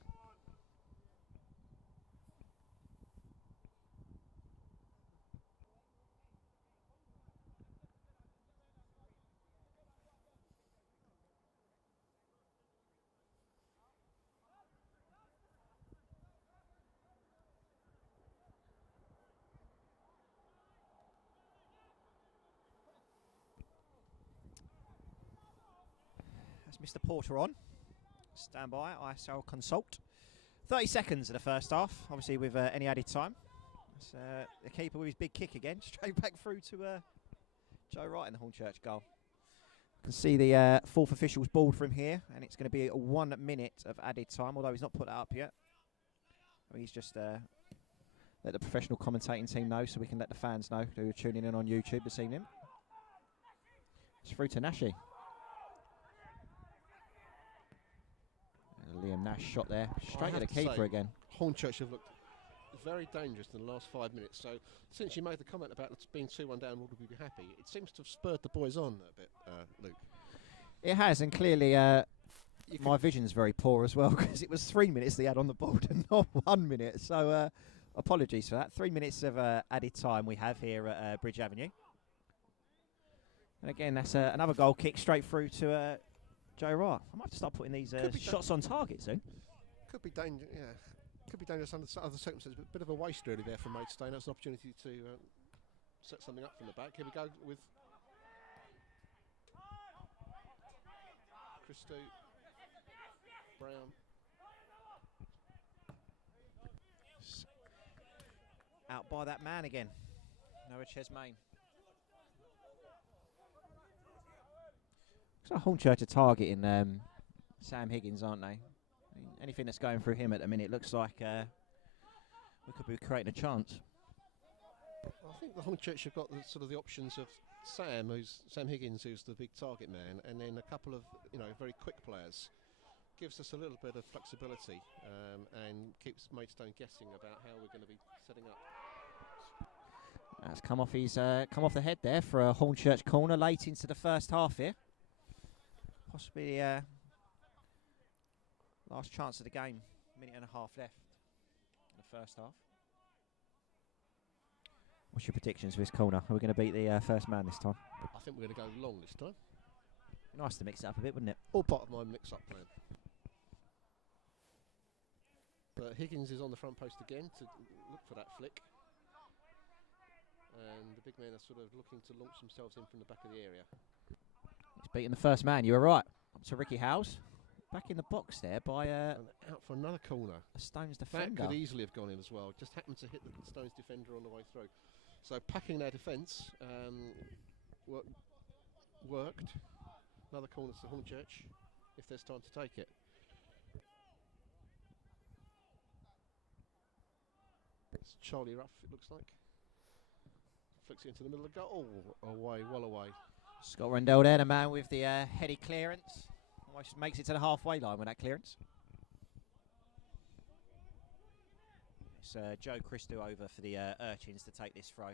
Mr. Porter on. Stand by, I shall consult. 30 seconds of the first half, obviously with any added time. That's, the keeper with his big kick again, straight back through to Joe Wright in the Hornchurch goal. You can see the fourth official's board from here, and it's going to be 1 minute of added time, although he's not put that up yet. He's just let the professional commentating team know so we can let the fans know who are tuning in on YouTube this evening. It's through to Nashi. Liam Nash shot there, straight at the keeper again. Hornchurch have looked very dangerous in the last 5 minutes. So since you made the comment about being 2-1 down, would we be happy? It seems to have spurred the boys on a bit, Luke. It has, and clearly my vision's very poor as well because it was 3 minutes they had on the board and not 1 minute. So apologies for that. 3 minutes of added time we have here at Bridge Avenue. And again, that's another goal kick straight through to Joe Wright. I might have to start putting these shots on target soon. Could be dangerous. Yeah, could be dangerous under other circumstances. But a bit of a waste really there from Maidstone. That's an opportunity to set something up from the back. Here we go with Christo, Brown. Out by that man again. Noah Chesmain. So Hornchurch are targeting Sam Higgins, aren't they? Anything that's going through him at the minute looks like we could be creating a chance. I think the Hornchurch have got the, sort of the options of Sam Higgins, who's the big target man, and then a couple of very quick players. Gives us a little bit of flexibility and keeps Maidstone guessing about how we're going to be setting up. That's come off the head there for a Hornchurch corner late into the first half here. Possibly last chance of the game. Minute and a half left in the first half. What's your predictions for this corner? Are we going to beat the first man this time? I think we're going to go long this time. Nice to mix it up a bit, wouldn't it? All part of my mix-up plan. But Higgins is on the front post again to look for that flick. And the big men are sort of looking to launch themselves in from the back of the area. He's beating the first man, you were right. Up to Ricky Howes. Back in the box there by and out for another corner. A Stones defender. That could easily have gone in as well. Just happened to hit the Stones defender on the way through. So packing their defence worked. Another corner to Hornchurch if there's time to take it. It's Charlie Ruff, it looks like. Flicks it into the middle of the goal. Oh, away, well away. Scott Rendell there, the man with the heady clearance. Almost makes it to the halfway line with that clearance. It's Joe Christo over for the Urchins to take this throw.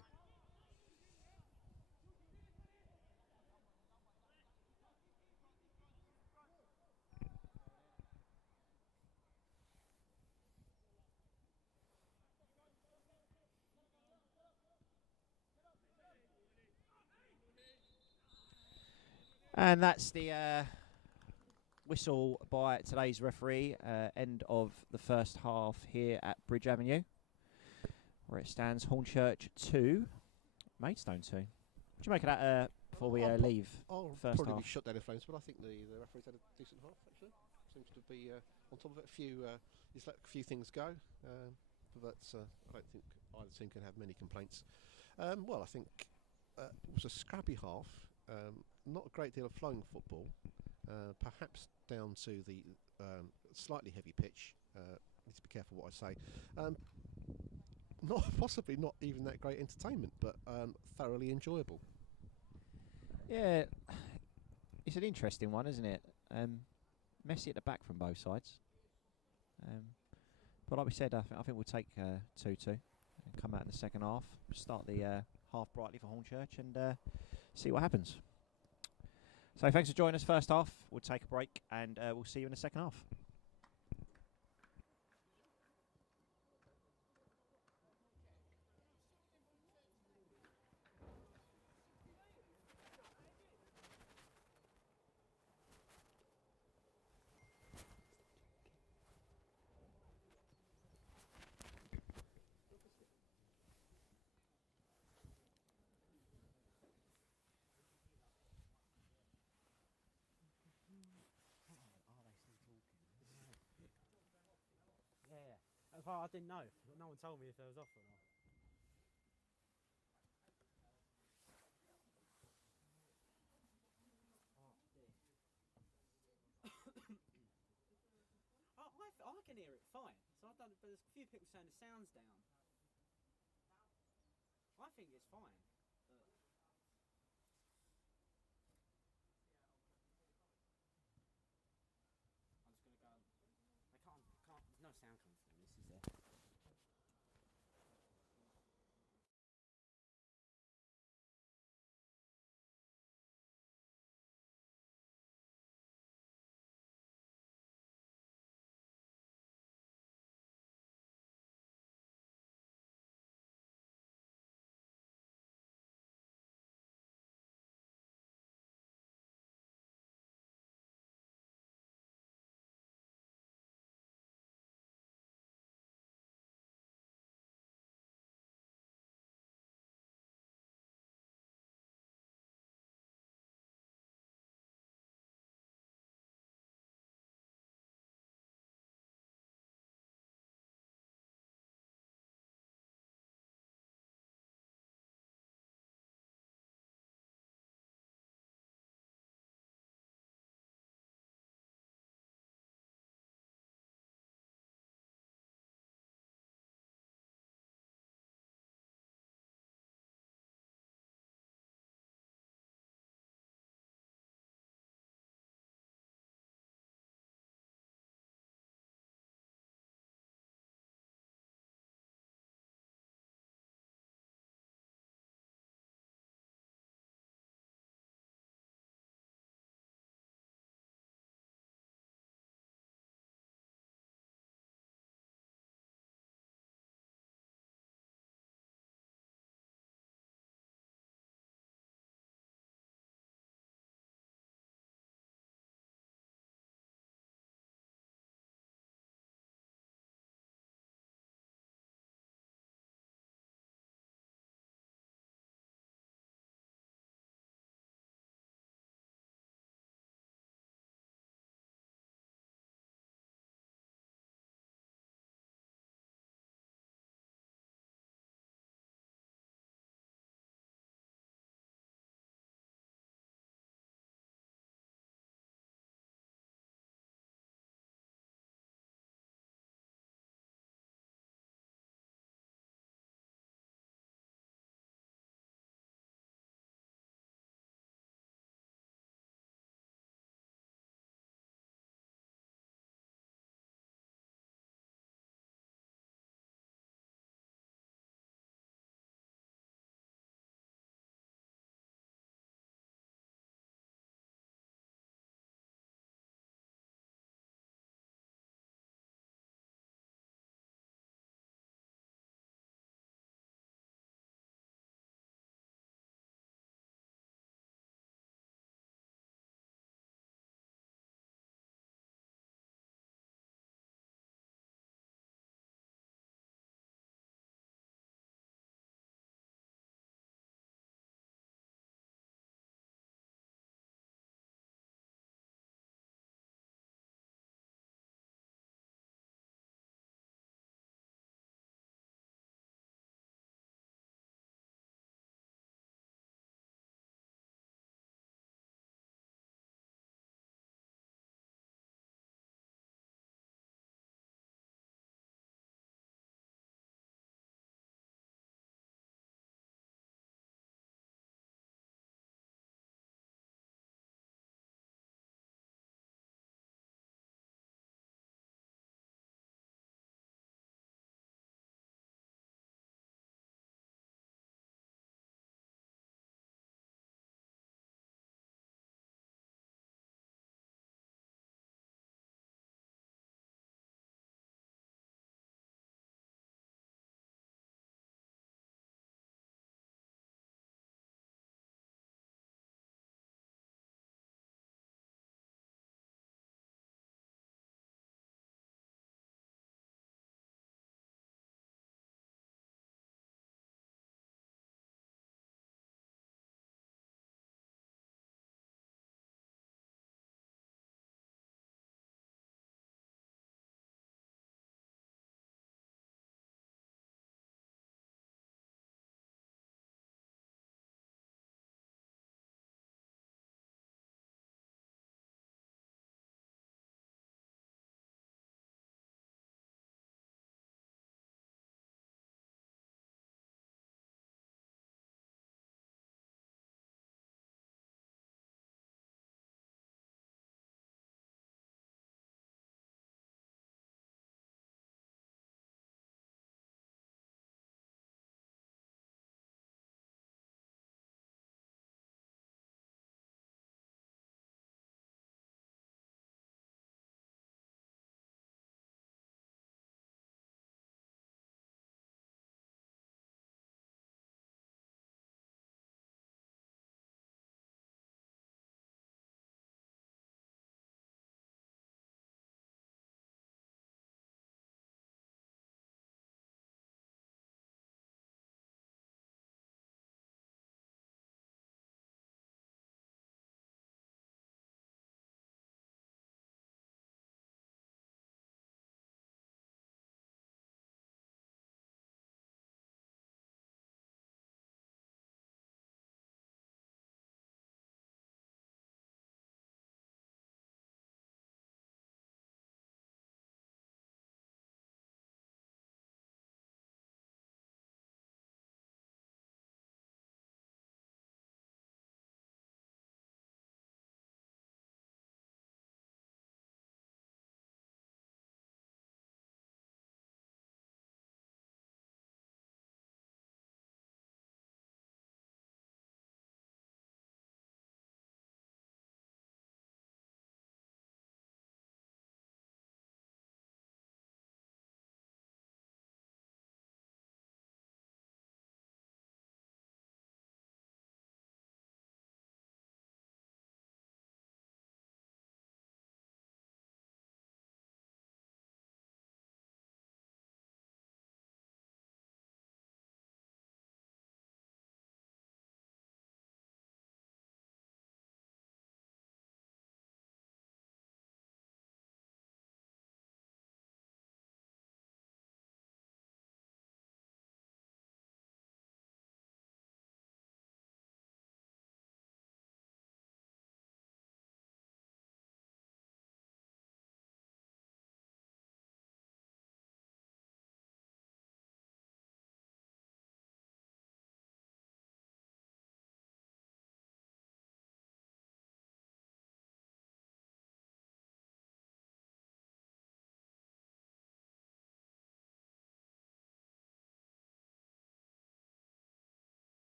And that's the whistle by today's referee. End of the first half here at Bridge Avenue, where it stands Hornchurch 2, Maidstone 2. What do you make of that before we leave I'll first probably half? be shut down in flames, but I think the referee's had a decent half, actually. Seems to be on top of it. He's let a few things go, but I don't think either team can have many complaints. Well, I think it was a scrappy half. Not a great deal of flowing football, perhaps down to the slightly heavy pitch. Need to be careful what I say. Possibly not even that great entertainment, but thoroughly enjoyable. Yeah, it's an interesting one, isn't it? Messy at the back from both sides. But like we said, I think we'll take 2-2 and come out in the second half, start the half brightly for Hornchurch and see what happens. So thanks for joining us first half. We'll take a break and we'll see you in the second half. I didn't know. No one told me if there was off or not. I can hear it fine. So I don't. But there's a few people saying the sound's down. I think it's fine. I'm just gonna go. I can't. No sound coming from this, is there?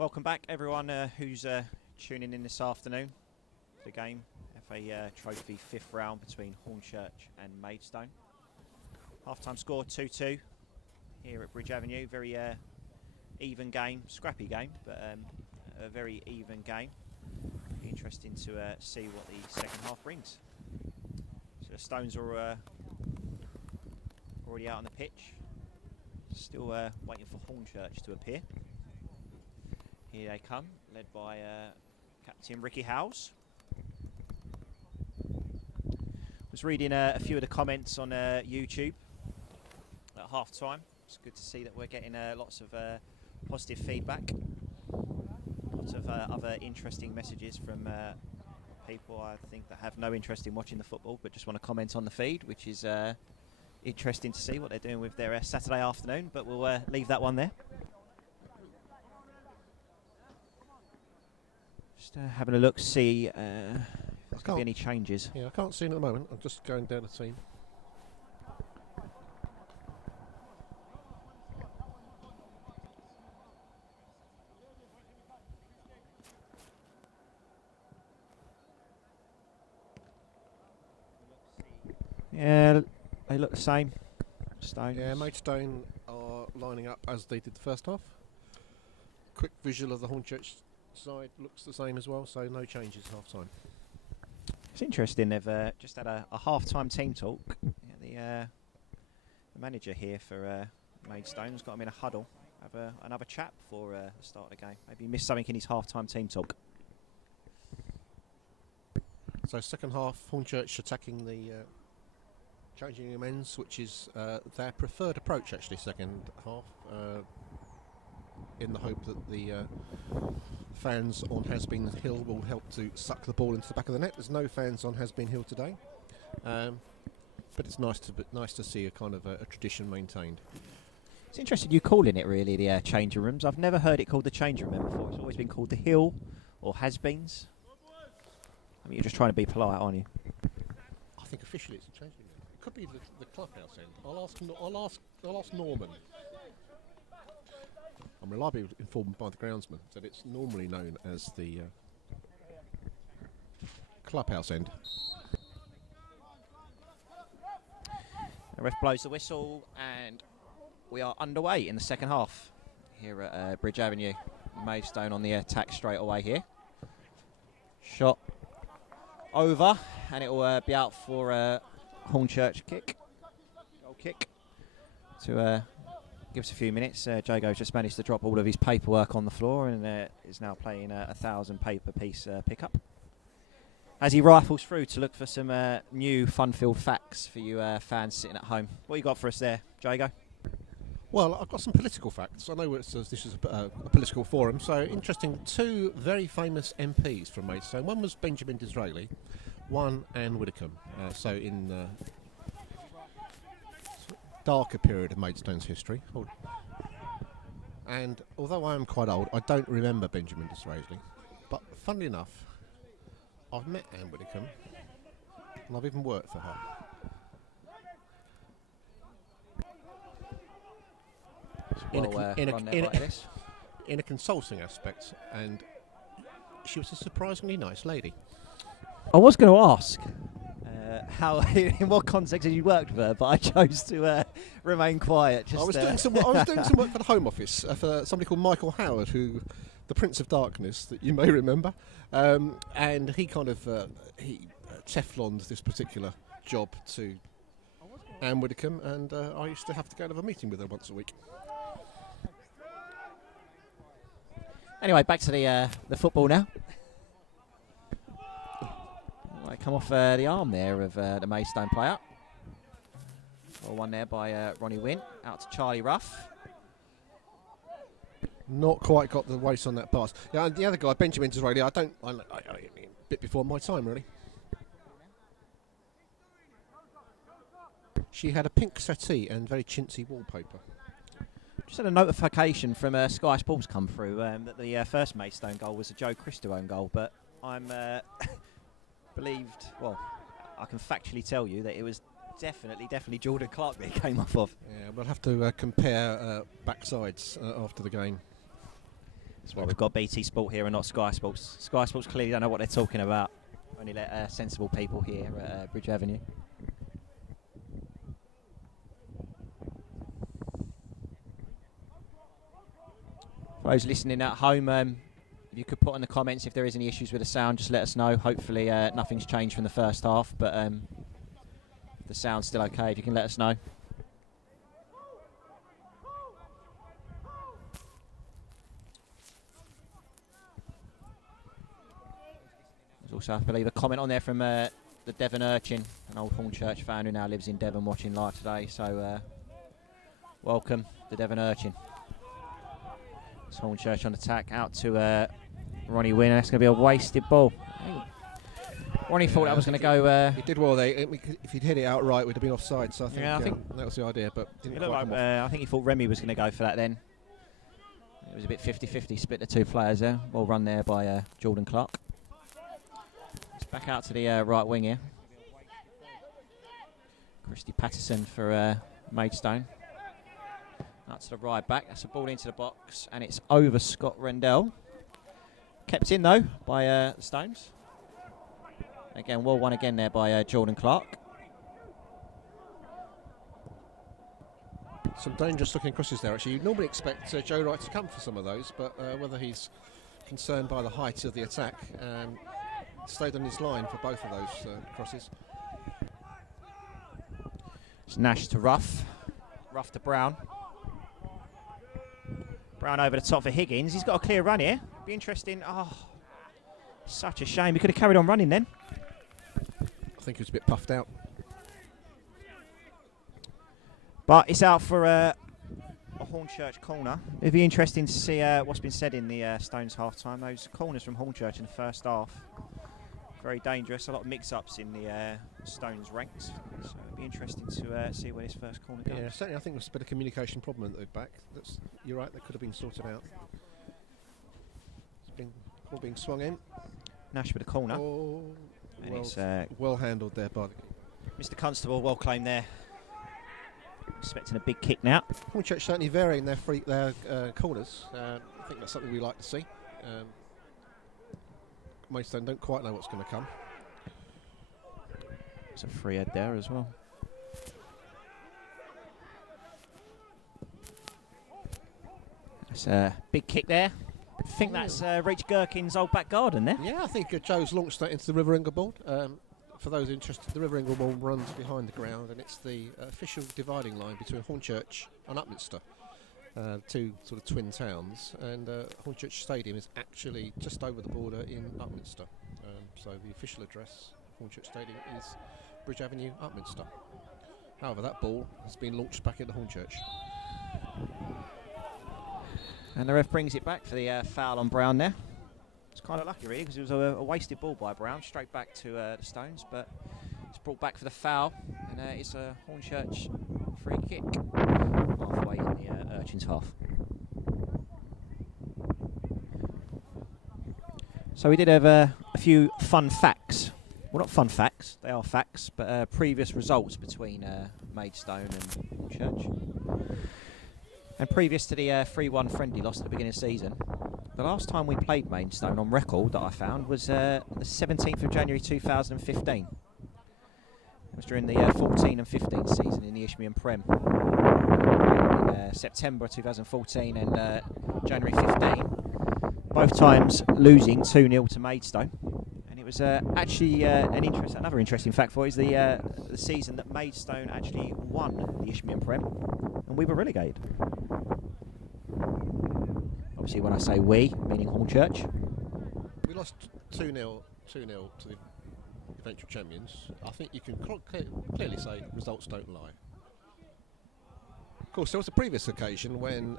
Welcome back, everyone who's tuning in this afternoon. The game, FA Trophy 5th round between Hornchurch and Maidstone. Half-time score 2-2 here at Bridge Avenue. Very even game, scrappy game, but a very even game. Interesting to see what the second half brings. So the Stones are already out on the pitch. Still waiting for Hornchurch to appear. Here they come, led by Captain Ricky Howes. Was reading a few of the comments on YouTube at half time. It's good to see that we're getting lots of positive feedback. Lots of other interesting messages from people I think that have no interest in watching the football but just want to comment on the feed, which is interesting to see what they're doing with their Saturday afternoon, but we'll leave that one there. Just having a look, see if there's going to be any changes. Yeah, I can't see it at the moment. I'm just going down the team. Yeah, they look the same. Stones. Yeah, Maidstone are lining up as they did the first half. Quick visual of the Hornchurch side looks the same as well, so no changes half time. It's interesting, they've just had a half-time team talk. Yeah, the manager here for Maidstone's got him in a huddle. Have another chat before the start of the game. Maybe he missed something in his half-time team talk. So second half, Hornchurch attacking the changing room ends, which is their preferred approach actually second half, in the hope that the fans on Has-Been Hill will help to suck the ball into the back of the net. There's no fans on Has-Been Hill today, but it's nice to see a kind of a tradition maintained. It's interesting you calling it really the changing rooms. I've never heard it called the changing room before. It's always been called the Hill or Has-Beens. I mean, you're just trying to be polite, aren't you? I think officially it's a changing room. It could be the clubhouse end. I'll ask Norman. I'm reliably informed by the groundsman that it's normally known as the clubhouse end. The ref blows the whistle and we are underway in the second half here at Bridge Avenue. Maidstone on the attack straight away here. Shot over and it will be out for Hornchurch kick. Goal kick. To give us a few minutes. Jago's just managed to drop all of his paperwork on the floor and is now playing a 1,000 paper piece pickup. As he rifles through to look for some new fun-filled facts for you fans sitting at home. What you got for us there, Jago? Well, I've got some political facts. I know this is a political forum, so interesting. Two very famous MPs from Maidstone. One was Benjamin Disraeli, one Anne Widdecombe. So in the darker period of Maidstone's history. And although I am quite old, I don't remember Benjamin Disraeli. But funnily enough, I've met Anne Widdecombe, and I've even worked for her. In a consulting aspect, and she was a surprisingly nice lady. I was going to ask how, in what context had you worked with her, but I chose to remain quiet. I was doing some work for the Home Office for somebody called Michael Howard, who, the Prince of Darkness, that you may remember, and he kind of he Tefloned this particular job to Anne Widdecombe, and I used to have to go to have a meeting with her once a week. Anyway, back to the football now. Right, come off the arm there of the Maidstone player. Well, one there by Ronnie Wynn. Out to Charlie Ruff. Not quite got the weight on that pass. Yeah, the other guy, Benjamin Disraeli, I a bit before my time, really. She had a pink settee and very chintzy wallpaper. Just had a notification from Sky Sports come through that the first Maidstone goal was a Joe Christo own goal, but I'm believed, well, I can factually tell you that it was definitely Jordan Clark that he came off of. Yeah, we'll have to compare backsides after the game. That's why we've got BT Sport here and not Sky Sports. Sky Sports clearly don't know what they're talking about. Only let sensible people here at Bridge Avenue. For those listening at home, if you could put in the comments if there is any issues with the sound, just let us know. Hopefully nothing's changed from the first half, but if the sound's still okay, if you can let us know. There's also, I believe, a comment on there from the Devon Urchin, an old Hornchurch fan who now lives in Devon watching live today. So welcome, the Devon Urchin. It's Hornchurch on attack, out to Ronnie Winner. It's going to be a wasted ball. Ronnie thought that was going to go... he did well there. If he'd hit it outright, it would have been offside. So I think that was the idea, but didn't quite come off. I think he thought Remy was going to go for that then. It was a bit 50-50, split the two players there. Well run there by Jordan Clark. It's back out to the right wing here. Christy Patterson for Maidstone. Out to the right back. That's a ball into the box, and it's over Scott Rendell. Kept in though by the Stones. Again, well won again there by Jordan Clark. Some dangerous looking crosses there actually. You'd normally expect Joe Wright to come for some of those, but whether he's concerned by the height of the attack, stayed on his line for both of those crosses. It's Nash to Ruff. Ruff to Brown. Brown over the top for Higgins. He's got a clear run here. Be interesting. Oh, such a shame. He could have carried on running then. I think he was a bit puffed out. But it's out for a Hornchurch corner. It'd be interesting to see what's been said in the Stones half-time. Those corners from Hornchurch in the first half. Very dangerous. A lot of mix-ups in the Stones ranks. So it'd be interesting to see where this first corner goes. Yeah, certainly I think there's a bit of communication problem at the back. You're right, that could have been sorted out. It's being swung in. Nash with a corner. Oh, and it's well handled there by Mr. Constable, well claimed there. Expecting a big kick now. Hornchurch certainly varying their corners. I think that's something we like to see. Maidstone don't quite know what's going to come. It's a free head there as well. It's a big kick there. I think that's reached Gherkin's old back garden there. Yeah, I think Joe's launched that into the River Inglebald. For those interested, the River Inglebald runs behind the ground, and it's the official dividing line between Hornchurch and Upminster, two sort of twin towns. And Hornchurch Stadium is actually just over the border in Upminster. So the official address, Hornchurch Stadium, is Bridge Avenue, Upminster. However, that ball has been launched back into Hornchurch. And the ref brings it back for the foul on Brown there. It's kind of lucky really, because it was a wasted ball by Brown, straight back to the Stones, but it's brought back for the foul, and it's a Hornchurch free kick halfway in the Urchins half. So we did have a few fun facts. Well, not fun facts, they are facts, but previous results between Maidstone and Hornchurch. And previous to the 3-1 friendly loss at the beginning of the season, the last time we played Maidstone on record that I found was the 17th of January 2015. It was during the 14 and 15 season in the Isthmian Prem. In September 2014 and January 15, both times losing 2-0 to Maidstone. And it was actually another interesting fact for it is the season that Maidstone actually won the Isthmian Prem, and we were relegated. Obviously, when I say we, meaning Hornchurch. We lost 2-0 to the eventual champions. I think you can clearly say results don't lie. Of course, there was a previous occasion when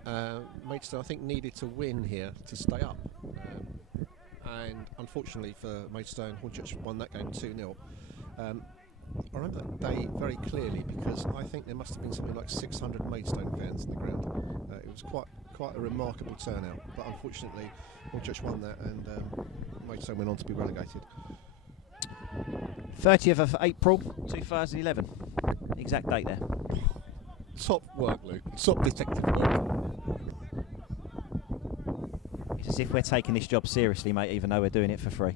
Maidstone, I think, needed to win here to stay up. And unfortunately for Maidstone, Hornchurch won that game 2-0. I remember that day very clearly because I think there must have been something like 600 Maidstone fans in the ground. It was quite a remarkable turnout, but unfortunately Hornchurch won that and Maidstone went on to be relegated. 30th of April 2011, the exact date there. Top work, Luke. Top detective work. It's as if we're taking this job seriously, mate, even though we're doing it for free.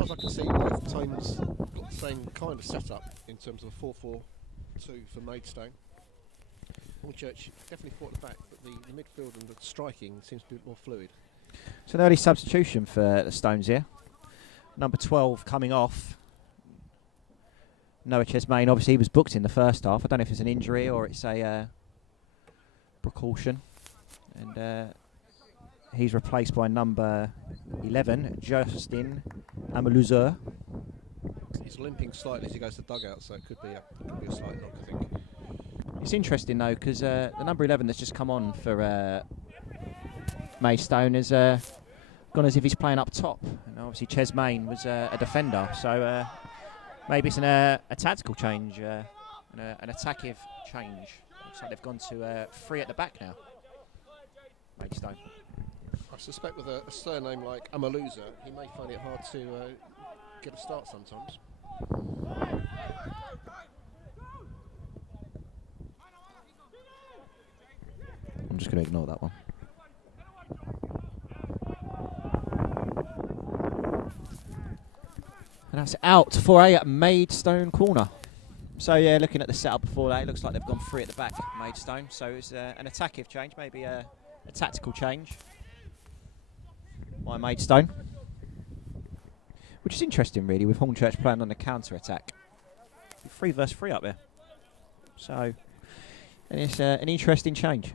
As I can see, both teams got the same kind of setup in terms of a 4-4-2 for Maidstone. Hornchurch definitely fought the back, but the midfield and the striking seems to be a bit more fluid. It's an early substitution for the Stones here. Number 12 coming off. Noah Chesmain, obviously he was booked in the first half. I don't know if it's an injury or it's a precaution. And he's replaced by number 11, Justin Amelouzer. He's limping slightly as he goes to the dugout, so it could be a slight knock, I think. It's interesting though, because the number 11 that's just come on for Maidstone has gone as if he's playing up top. And obviously Chesmain was a defender, so maybe it's a tactical change, an attackive change. Looks like they've gone to 3 at the back now, Maidstone. I suspect with a surname like Amaluza, he may find it hard to get a start sometimes. I'm just going to ignore that one. And that's out for a Maidstone corner. So yeah, looking at the setup before that, it looks like they've gone 3 at the back, Maidstone. So it's an attackive change, maybe a tactical change by Maidstone. Which is interesting really, with Hornchurch playing on the counter-attack. 3 versus 3 up there. So, and it's an interesting change.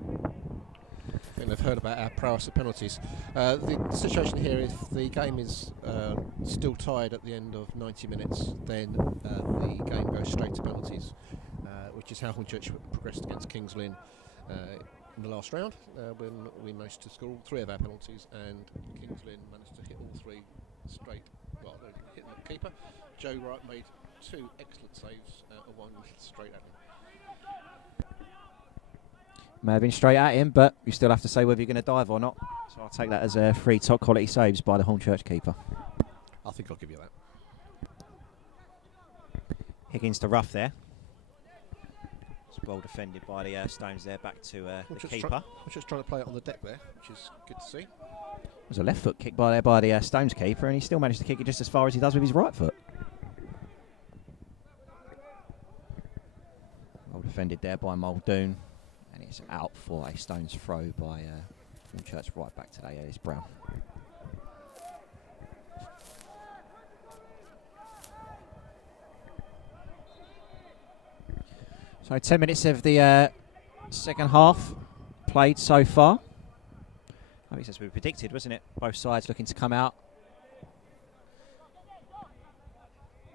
I think they've heard about our prowess at penalties. The situation here, if the game is still tied at the end of 90 minutes, then the game goes straight to penalties, which is how Hornchurch progressed against Kings Lynn in the last round, when we managed to score all 3 of our penalties, and Kings Lynn managed to hit all 3 straight, well, hitting the keeper. Joe Wright made 2 excellent saves, one straight at him. May have been straight at him, but you still have to say whether you're going to dive or not. So I'll take that as 3 top quality saves by the Hornchurch keeper. I think I'll give you that. Higgins to rough there. It's well defended by the Stones there, back to the keeper. I'm just trying to play it on the deck there, which is good to see. It was a left foot kick by the Stones keeper, and he still managed to kick it just as far as he does with his right foot. Well defended there by Muldoon. And it's out for a Stones throw by Hornchurch right back today, Ellis Brown. So 10 minutes of the second half played so far. I think as we predicted, wasn't it? Both sides looking to come out,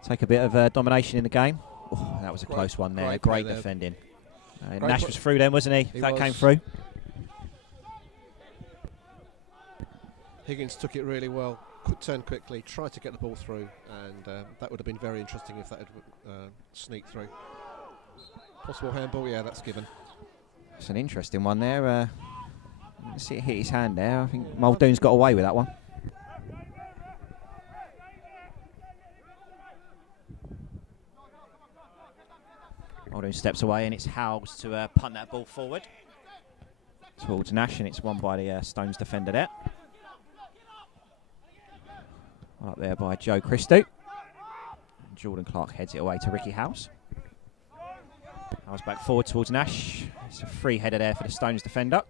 take a bit of domination in the game. Oh, that was a close one there. Great defending. Nash was through then, wasn't he? That came through. Higgins took it really well, turned quickly, tried to get the ball through, and that would have been very interesting if that had sneaked through. Possible handball, yeah, that's given. It's an interesting one there. Let's see it hit his hand there. I think Muldoon's got away with that one. Muldoon steps away, and it's Howes to punt that ball forward towards Nash, and it's won by the Stones defender there. Well up there by Joe Christou. Jordan Clark heads it away to Ricky Howes. Howes back forward towards Nash. It's a free header there for the Stones defender.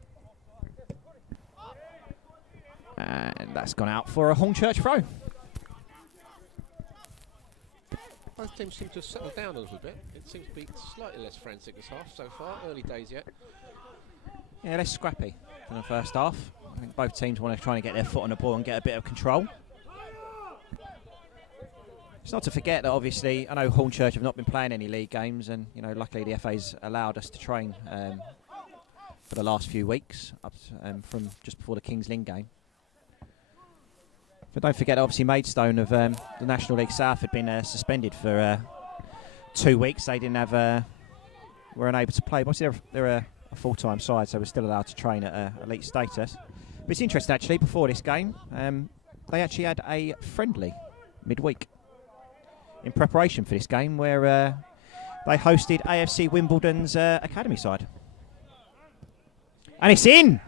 And that's gone out for a Hornchurch throw. Both teams seem to have settled down a little bit. It seems to be slightly less frantic this half so far. Early days yet. Yeah, less scrappy than the first half. I think both teams want to try and get their foot on the ball and get a bit of control. It's not to forget that obviously, I know Hornchurch have not been playing any league games, and you know, luckily the FA's allowed us to train for the last few weeks, up from just before the Kings Lynn game. But don't forget, obviously, Maidstone of the National League South had been suspended for 2 weeks. They didn't have, were unable to play. Obviously, they're a full-time side, so we're still allowed to train at elite status. But it's interesting, actually, before this game, they actually had a friendly midweek in preparation for this game, where They hosted AFC Wimbledon's academy side. And it's in!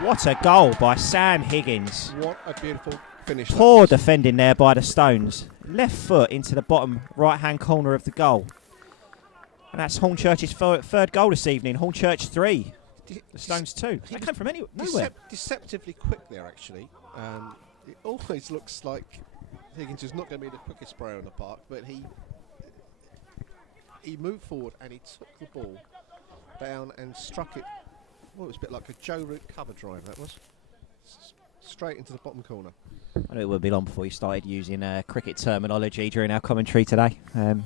What a goal by Sam Higgins. What a beautiful finish. Poor defending there by the Stones. Left foot into the bottom right-hand corner of the goal. And that's Hornchurch's third goal this evening. Hornchurch 3, the Stones 2. They came from nowhere. Deceptively quick there, actually. It always looks like Higgins is not going to be the quickest sprayer in the park, but he moved forward and he took the ball down and struck it. Well, it was a bit like a Joe Root cover drive, that was. Straight into the bottom corner. I knew it would be long before you started using cricket terminology during our commentary today. I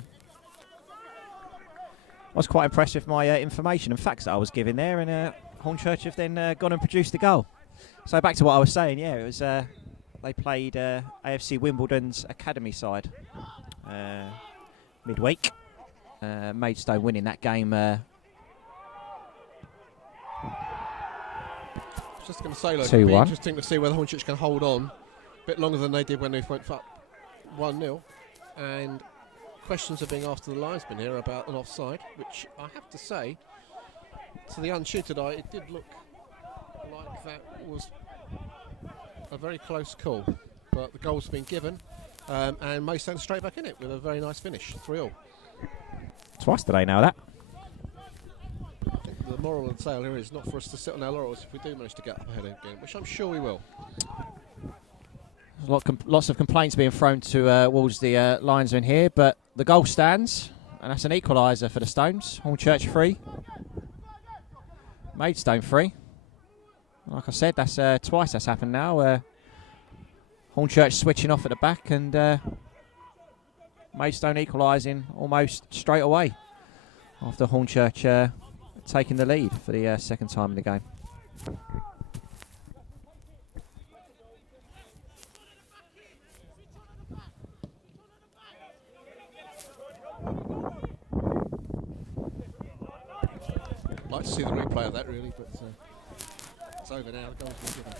was quite impressed with my information and facts that I was giving there, and Hornchurch have then gone and produced the goal. So back to what I was saying, yeah, it was they played AFC Wimbledon's academy side midweek. Maidstone winning that game. Just going to say, it'll be 2-1. interesting to see whether Hornchurch can hold on a bit longer than they did when they went up 1-0. And questions are being asked to the linesman here about an offside, which I have to say, to the untutored eye, it did look like that was a very close call. But the goal's been given, and Maidstone straight back in it with a very nice finish, 3-all. Twice today now, that. I think the moral of the tale here is not for us to sit on our laurels if we do manage to get up ahead again, which I'm sure we will. Lots of complaints being thrown towards the linesman here, but the goal stands, and that's an equaliser for the Stones. Hornchurch 3, Maidstone 3. Like I said, that's twice that's happened now. Hornchurch switching off at the back, and Maidstone equalising almost straight away after Hornchurch taking the lead for the second time in the game. I'd like to see the replay of that, really, but it's over now. The goal's been given.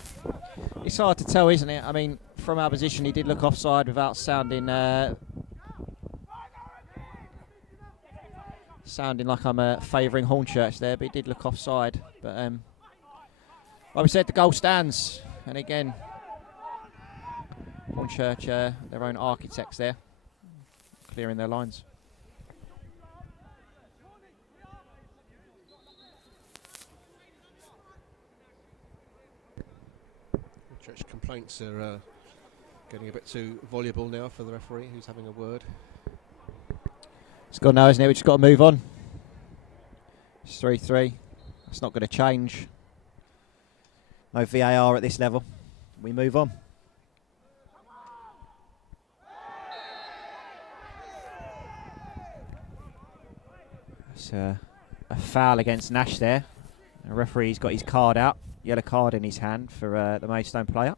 It's hard to tell, isn't it? I mean, from our position, he did look offside without sounding like I'm favouring Hornchurch there, but he did look offside. But like we said, the goal stands, and again, Hornchurch, their own architects there, clearing their lines. Church complaints are getting a bit too voluble now for the referee, who's having a word. It's gone now, isn't it? We've just got to move on. It's 3-3. That's not going to change. No VAR at this level. We move on. It's a foul against Nash there. The referee's got his card out. Yellow card in his hand for the Maidstone player.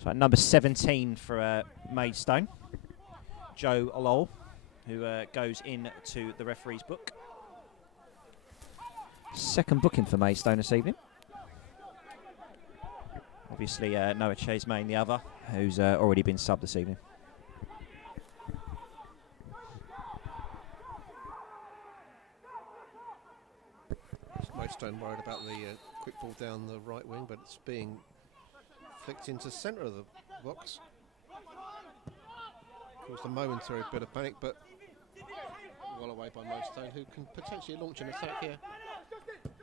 So at number 17 for Maidstone, Joe Lowell, who goes into the referee's book. Second booking for Maidstone this evening. Obviously Noah Chesmain, the other, who's already been subbed this evening. Maidstone worried about the quick ball down the right wing, but it's being flicked into the centre of the box. Caused a momentary bit of panic, but well away by Maidstone, who can potentially launch an attack here.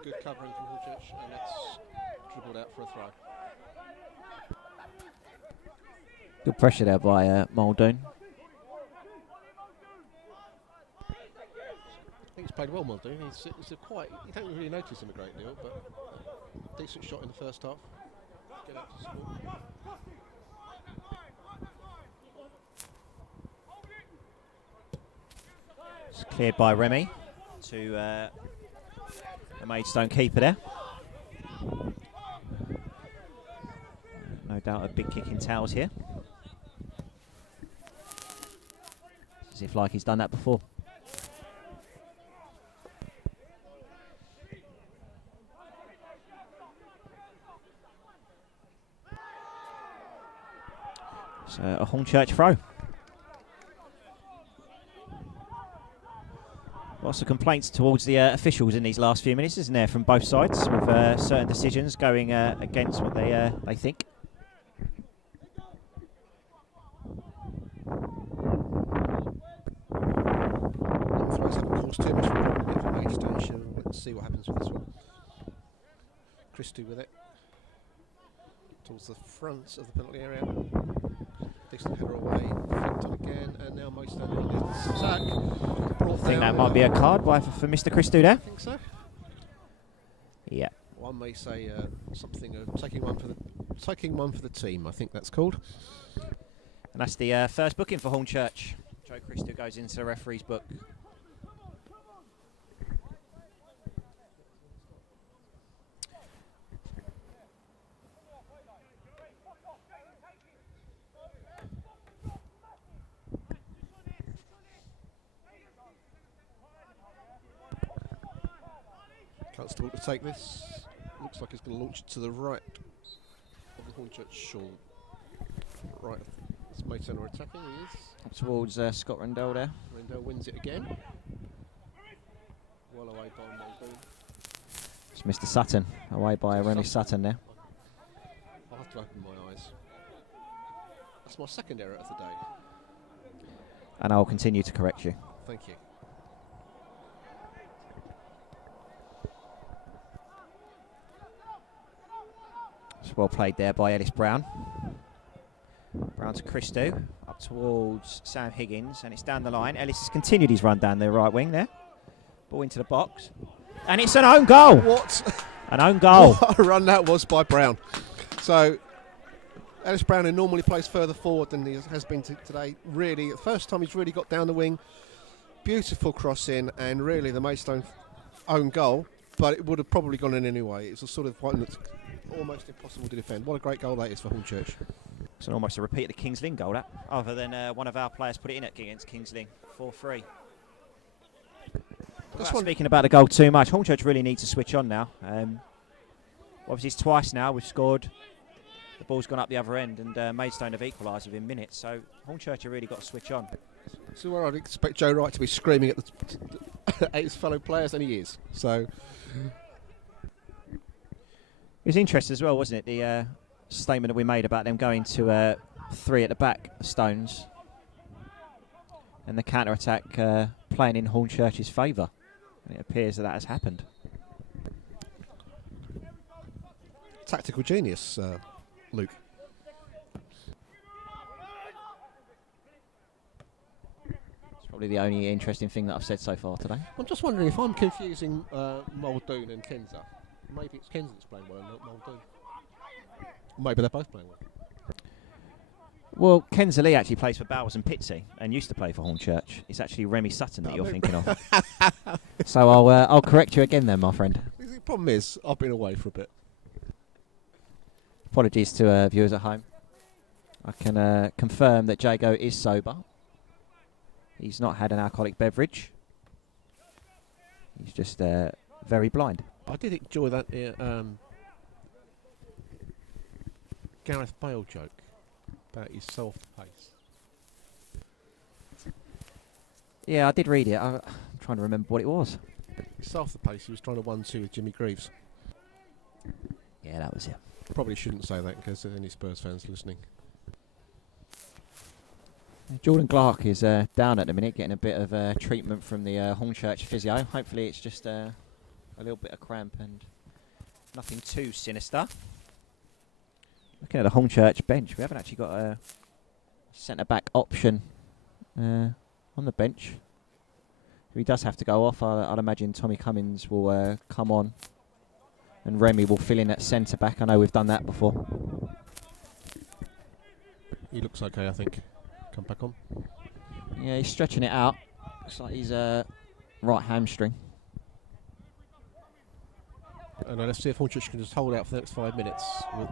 Good covering from Hornchurch, and that's dribbled out for a throw. Good pressure there by Muldoon. I think he's played well, Muldoon. He's a quite, you don't really notice him a great deal, but decent shot in the first half. Get out to score. It's cleared by Remy to the Maidstone keeper there. No doubt a big kick in towels here. As if like he's done that before. Hornchurch throw. Lots of complaints towards the officials in these last few minutes, isn't there, from both sides, with certain decisions going against what they think. Throws haven't caused too much problem for Maidstone, so let's see what happens with this one. Christie with it towards the front of the penalty area. Decent header away, flicked on again, and now Maidstone are on this attack. I think that might be a card for Mr. Christou there. I think so. Yeah. One may say something of taking one for the team. I think that's called. And that's the first booking for Hornchurch. Joe Christou goes into the referee's book. Constable to take this. Looks like he's going to launch it to the right of the Hornchurch shawl. Right, it's Maidstone are attacking. He is. Up towards Scott Rendell there. Rendell wins it again. Well away by Muldoon. It's Mr. Sutton, away by Remy Sutton there. I'll have to open my eyes. That's my second error of the day. And I'll continue to correct you. Thank you. It's well played there by Ellis Brown. Brown to Christou, up towards Sam Higgins, and it's down the line. Ellis has continued his run down the right wing there. Ball into the box. And it's an own goal! What? An own goal. What a run that was by Brown. So, Ellis Brown, who normally plays further forward than he has been today, really, the first time he's really got down the wing. Beautiful cross in, and really the Maidstone own goal, but it would have probably gone in anyway. It's a sort of one that's almost impossible to defend. What a great goal that is for Hornchurch. It's almost a repeat of the Kings Lynn goal, that, other than one of our players put it in against Kings Lynn, 4-3. Speaking about the goal too much, Hornchurch really needs to switch on now. Obviously it's twice now we've scored. The ball's gone up the other end, and Maidstone have equalised within minutes, so Hornchurch have really got to switch on. So where I'd expect Joe Wright to be screaming at, at his fellow players, and he is. So it was interesting as well, wasn't it? The statement that we made about them going to 3 at the back, Stones, and the counter-attack playing in Hornchurch's favour. And it appears that has happened. Tactical genius, Luke. It's probably the only interesting thing that I've said so far today. I'm just wondering if I'm confusing Muldoon and Kenza. Maybe it's Kenza that's playing well and not Muldoon. Maybe they're both playing well. Well, Kenza Lee actually plays for Bowers and Pitsea and used to play for Hornchurch. It's actually Remy Sutton that you're thinking of. So I'll correct you again then, my friend. The problem is, I've been away for a bit. Apologies to viewers at home. I can confirm that Jago is sober. He's not had an alcoholic beverage. He's just very blind. I did enjoy that Gareth Bale joke about his soft pace. Yeah, I did read it. I'm trying to remember what it was. South the pace, he was trying to 1-2 with Jimmy Greaves. Yeah, that was it. Probably shouldn't say that because there's any Spurs fans listening. Jordan Clark is down at the minute, getting a bit of treatment from the Hornchurch physio. Hopefully it's just a little bit of cramp and nothing too sinister. Looking at the Hornchurch bench, we haven't actually got a centre-back option on the bench. If he does have to go off, I'd imagine Tommy Cummins will come on and Remy will fill in at centre-back. I know we've done that before. He looks okay, I think. Come back on. Yeah, he's stretching it out. Looks like he's right hamstring. And let's see if Hornchurch can just hold out for the next 5 minutes. And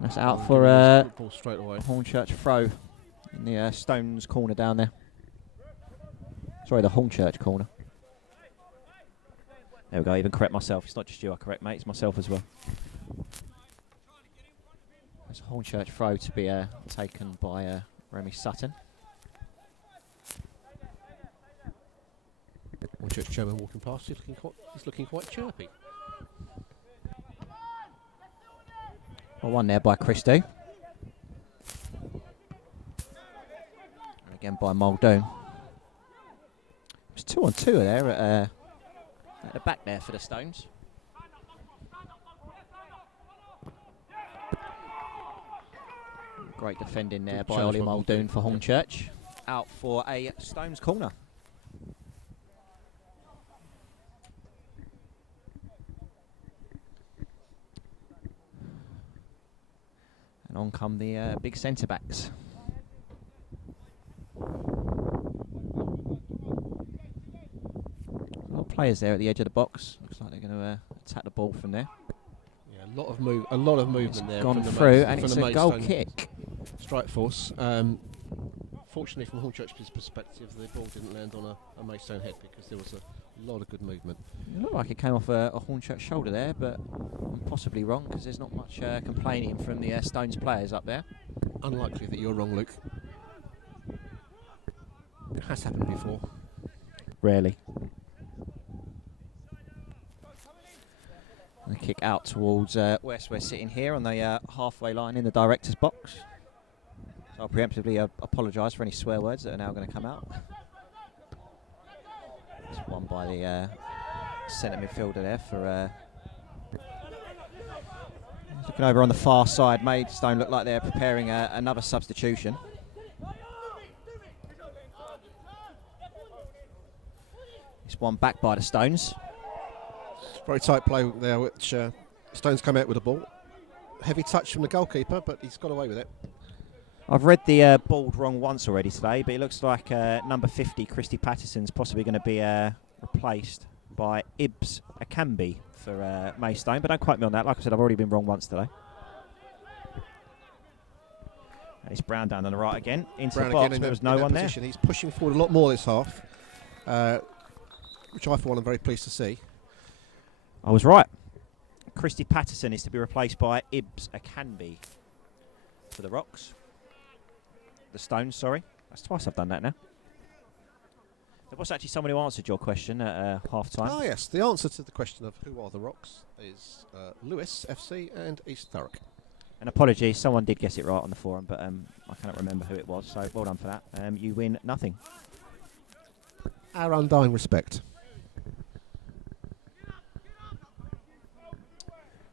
that's out for straight away. Hornchurch throw in the Stones corner down there. Sorry, the Hornchurch corner. There we go, I even correct myself. It's not just you I correct, mate, it's myself as well. It's a Hornchurch throw to be taken by Remy Sutton. Hornchurch chairman walking past. He's looking quite chirpy. Well, one there by Christo. And again by Muldoon. It's 2-on-2 there at the back there for the Stones. Great defending there by Ollie Muldoon for Hornchurch. Out for a Stones corner. And on come the big centre-backs. A lot of players there at the edge of the box. Looks like they're going to attack the ball from there. Yeah, a lot of movement it's there. Gone through, and it's a goal kick. Strike force. Fortunately, from Hornchurch's perspective, the ball didn't land on a Maidstone head because there was a lot of good movement. It looked like it came off a Hornchurch shoulder there, but I'm possibly wrong because there's not much complaining from the Stones players up there. Unlikely that you're wrong, Luke. It has happened before. Rarely. And a kick out towards West. We're sitting here on the halfway line in the director's box. So I'll preemptively apologise for any swear words that are now going to come out. It's won by the centre midfielder there for... looking over on the far side, Maidstone look like they're preparing another substitution. It's one back by the Stones. Very tight play there, which Stones come out with the ball. Heavy touch from the goalkeeper, but he's got away with it. I've read the board wrong once already today, but it looks like number 50, Christy Patterson's possibly going to be replaced by Ibs Akambi for Maidstone, but don't quote me on that. Like I said, I've already been wrong once today. And it's Brown down on the right again, into Brown the box, again there was no one there. He's pushing forward a lot more this half, which I, for one, am very pleased to see. I was right. Christy Patterson is to be replaced by Ibs Akambi for the Rocks. The Stones, sorry. That's twice I've done that now. There was actually someone who answered your question at half-time. Oh, yes. The answer to the question of who are the Rocks is Lewis FC and East Thurrock. And apologies, someone did guess it right on the forum, but I cannot remember who it was, so well done for that. You win nothing. Our undying respect.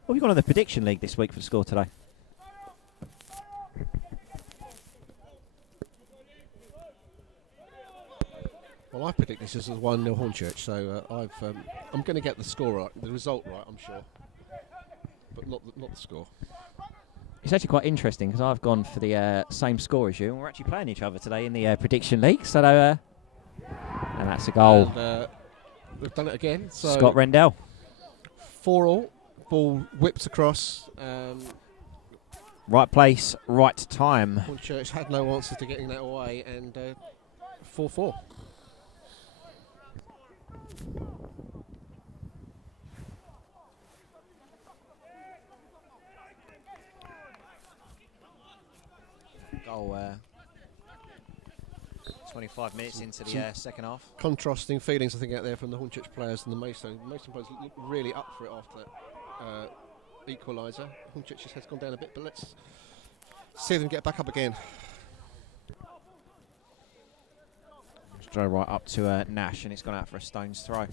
What have you got on the prediction league this week for the score today? Well, I predict this is a 1-0 Hornchurch, so I'm going to get the score right, the result right, I'm sure, but not the score. It's actually quite interesting because I've gone for the same score as you, and we're actually playing each other today in the prediction league. So, and that's a goal. And, we've done it again. So Scott Rendell. 4-4. Ball whipped across. Right place, right time. Hornchurch had no answer to getting that away, and 4-4. Goal 25 minutes into the second half. Contrasting feelings, I think, out there from the Hornchurch players and the Maidstone. The Maidstone players look really up for it after that equaliser. Hornchurch's has gone down a bit, but let's see them get back up again. Just throw right up to Nash, and it's gone out for a Stones throw.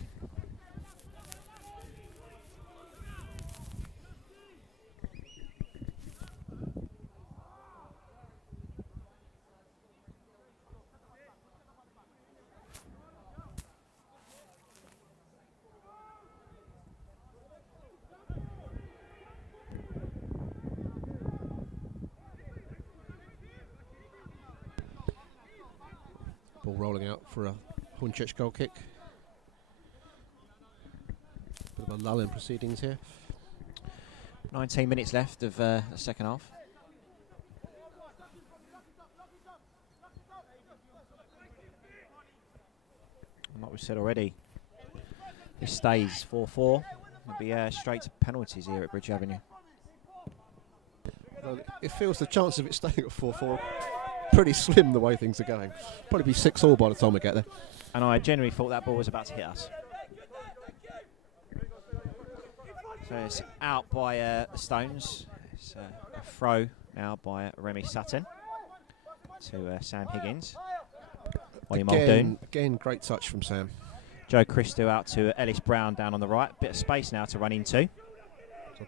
Ball rolling out for a Hornchurch goal kick. Bit of a lull in proceedings here. 19 minutes left of the second half. And like we said already, this stays 4-4. It'll be straight to penalties here at Bridge Avenue. It feels the chance of it staying at 4-4 pretty slim the way things are going. Probably be 6-all by the time we get there. And I genuinely thought that ball was about to hit us. So it's out by the Stones. It's a throw now by Remy Sutton to Sam Higgins. Ollie Muldoon. Again, great touch from Sam. Joe Christou out to Ellis Brown down on the right. Bit of space now to run into. So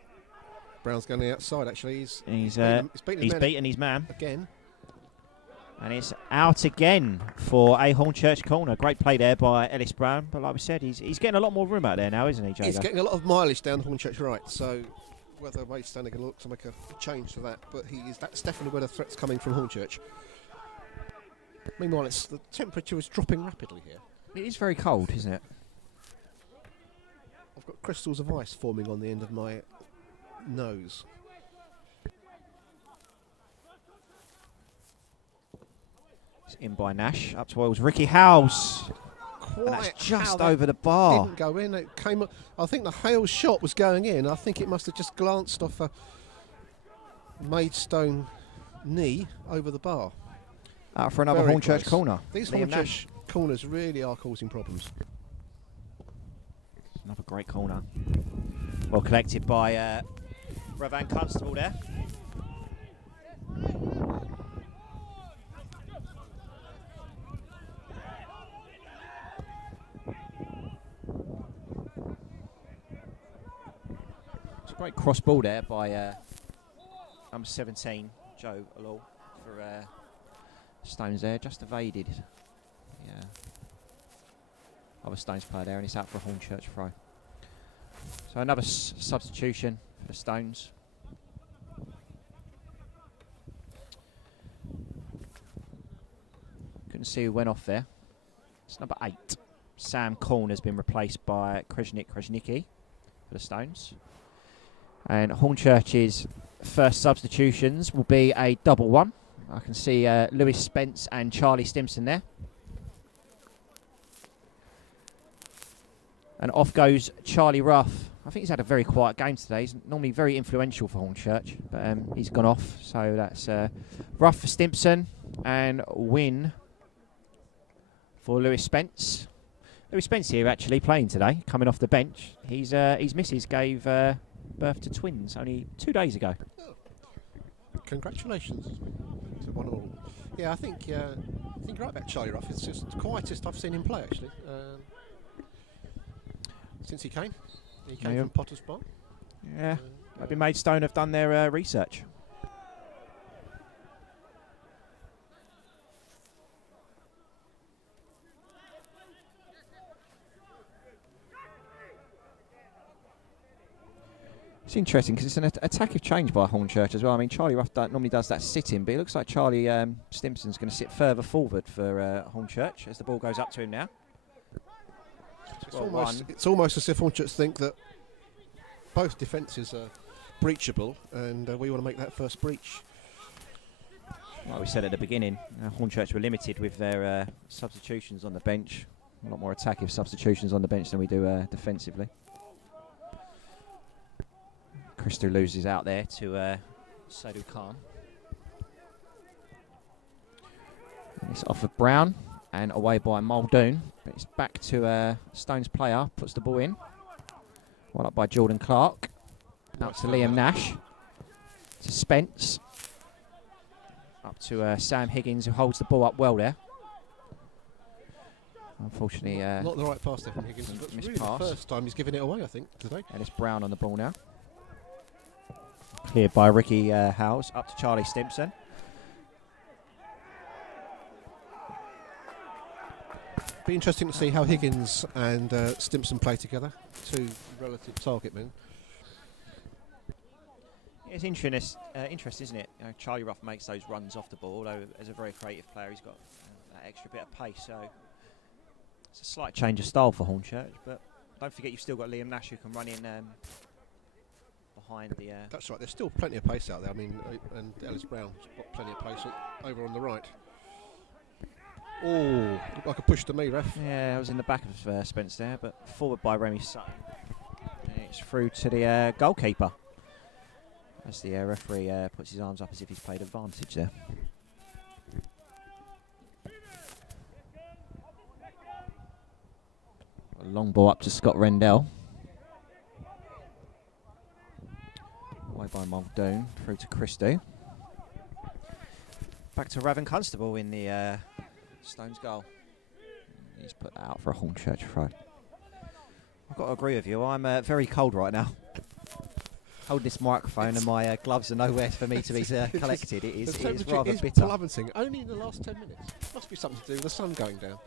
Brown's going the outside, actually. He's beaten his man. Again. And it's out again for a Hornchurch corner. Great play there by Ellis Brown. But like we said, he's getting a lot more room out there now, isn't he, Joe? He's getting a lot of mileage down Hornchurch right. So whether Maidstone are going to look to make a change to that. But that's definitely where the threat's coming from Hornchurch. Meanwhile, the temperature is dropping rapidly here. It is very cold, isn't it? I've got crystals of ice forming on the end of my nose. It's in by Nash. Up towards Ricky Howes. And that's just over the bar. Didn't go in. It came up. I think the Hales shot was going in. I think it must have just glanced off a Maidstone knee over the bar. Out for another Hornchurch corner. These Hornchurch corners really are causing problems. Another great corner. Well collected by Ravan Constable there. It's a great cross ball there by number 17, Joe Alol, for Stones there, just evaded. Yeah. Other Stones player there, and it's out for a Hornchurch throw. So another substitution for the Stones. Couldn't see who went off there. It's number 8. Sam Corn has been replaced by Krajnicki for the Stones. And Hornchurch's first substitutions will be a double one. I can see Lewis Spence and Charlie Stimson there. And off goes Charlie Ruff. I think he's had a very quiet game today. He's normally very influential for Hornchurch, but he's gone off. So that's Ruff for Stimson and Win for Lewis Spence. Lewis Spence here actually playing today, coming off the bench. His missus gave birth to twins only 2 days ago. Oh. Congratulations to one all. Yeah, I think you're right about Charlie Ruff. It's just the quietest I've seen him play actually. Since he came from Potter's Bar. Yeah, maybe Maidstone have done their research. It's interesting because it's an attack of change by Hornchurch as well. I mean, Charlie Ruff normally does that sitting, but it looks like Charlie Stimson's going to sit further forward for Hornchurch as the ball goes up to him now. It's almost as if Hornchurch think that both defences are breachable, and we want to make that first breach. Like we said at the beginning, Hornchurch were limited with their substitutions on the bench. A lot more attacking substitutions on the bench than we do defensively. Christou loses out there to Sadhu Khan. And it's off of Brown and away by Muldoon. But it's back to Stones player, puts the ball in. Well up by Jordan Clark. Out to Liam Nash. To Spence. Up to Sam Higgins, who holds the ball up well there. Unfortunately, not the right pass there from Higgins. It's really the first time he's given it away, I think, today. And it's Brown on the ball now. Cleared by Ricky Howes, up to Charlie Stimson. Be interesting to see how Higgins and Stimson play together, two relative target men. It's interesting, isn't it? Charlie Ruff makes those runs off the ball, although as a very creative player, he's got that extra bit of pace. So it's a slight change of style for Hornchurch, but don't forget you've still got Liam Nash who can run in behind the... That's right, there's still plenty of pace out there. I mean, and Ellis Brown's got plenty of pace over on the right. Oh, looked like a push to me, ref. Yeah, I was in the back of Spence there, but forward by Remy Sutton. And it's through to the goalkeeper. As the referee puts his arms up as if he's played advantage there. A long ball up to Scott Rendell. Away by Muldoon, through to Christie. Back to Raven Constable in the Stones goal. He's put that out for a Hornchurch throw. I've got to agree with you, I'm very cold right now. Holding this microphone and my gloves are nowhere for me to be collected. It is rather bitter. Plummeting only in the last 10 minutes. Must be something to do with the sun going down.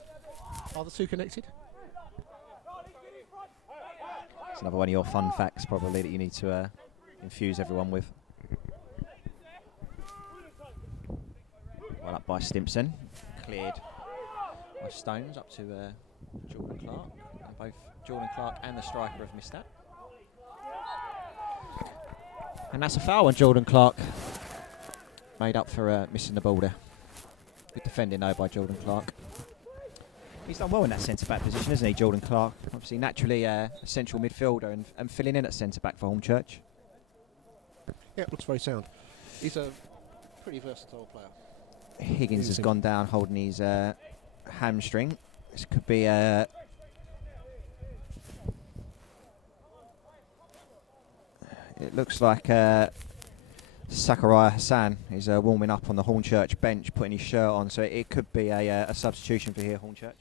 Are the two connected? It's another one of your fun facts probably that you need to infuse everyone with. Well up by Stimpson. Cleared by Stones up to Jordan Clark. And both Jordan Clark and the striker have missed that. And that's a foul on Jordan Clark. Made up for missing the ball there. Good defending though by Jordan Clark. He's done well in that centre-back position, hasn't he, Jordan Clark? Obviously naturally a central midfielder and filling in at centre-back for Hornchurch. Yeah, looks very sound. He's a pretty versatile player. Higgins has gone down holding his hamstring. This could be it looks like Zakaria Hassan is warming up on the Hornchurch bench, putting his shirt on, so it could be a substitution for here, Hornchurch.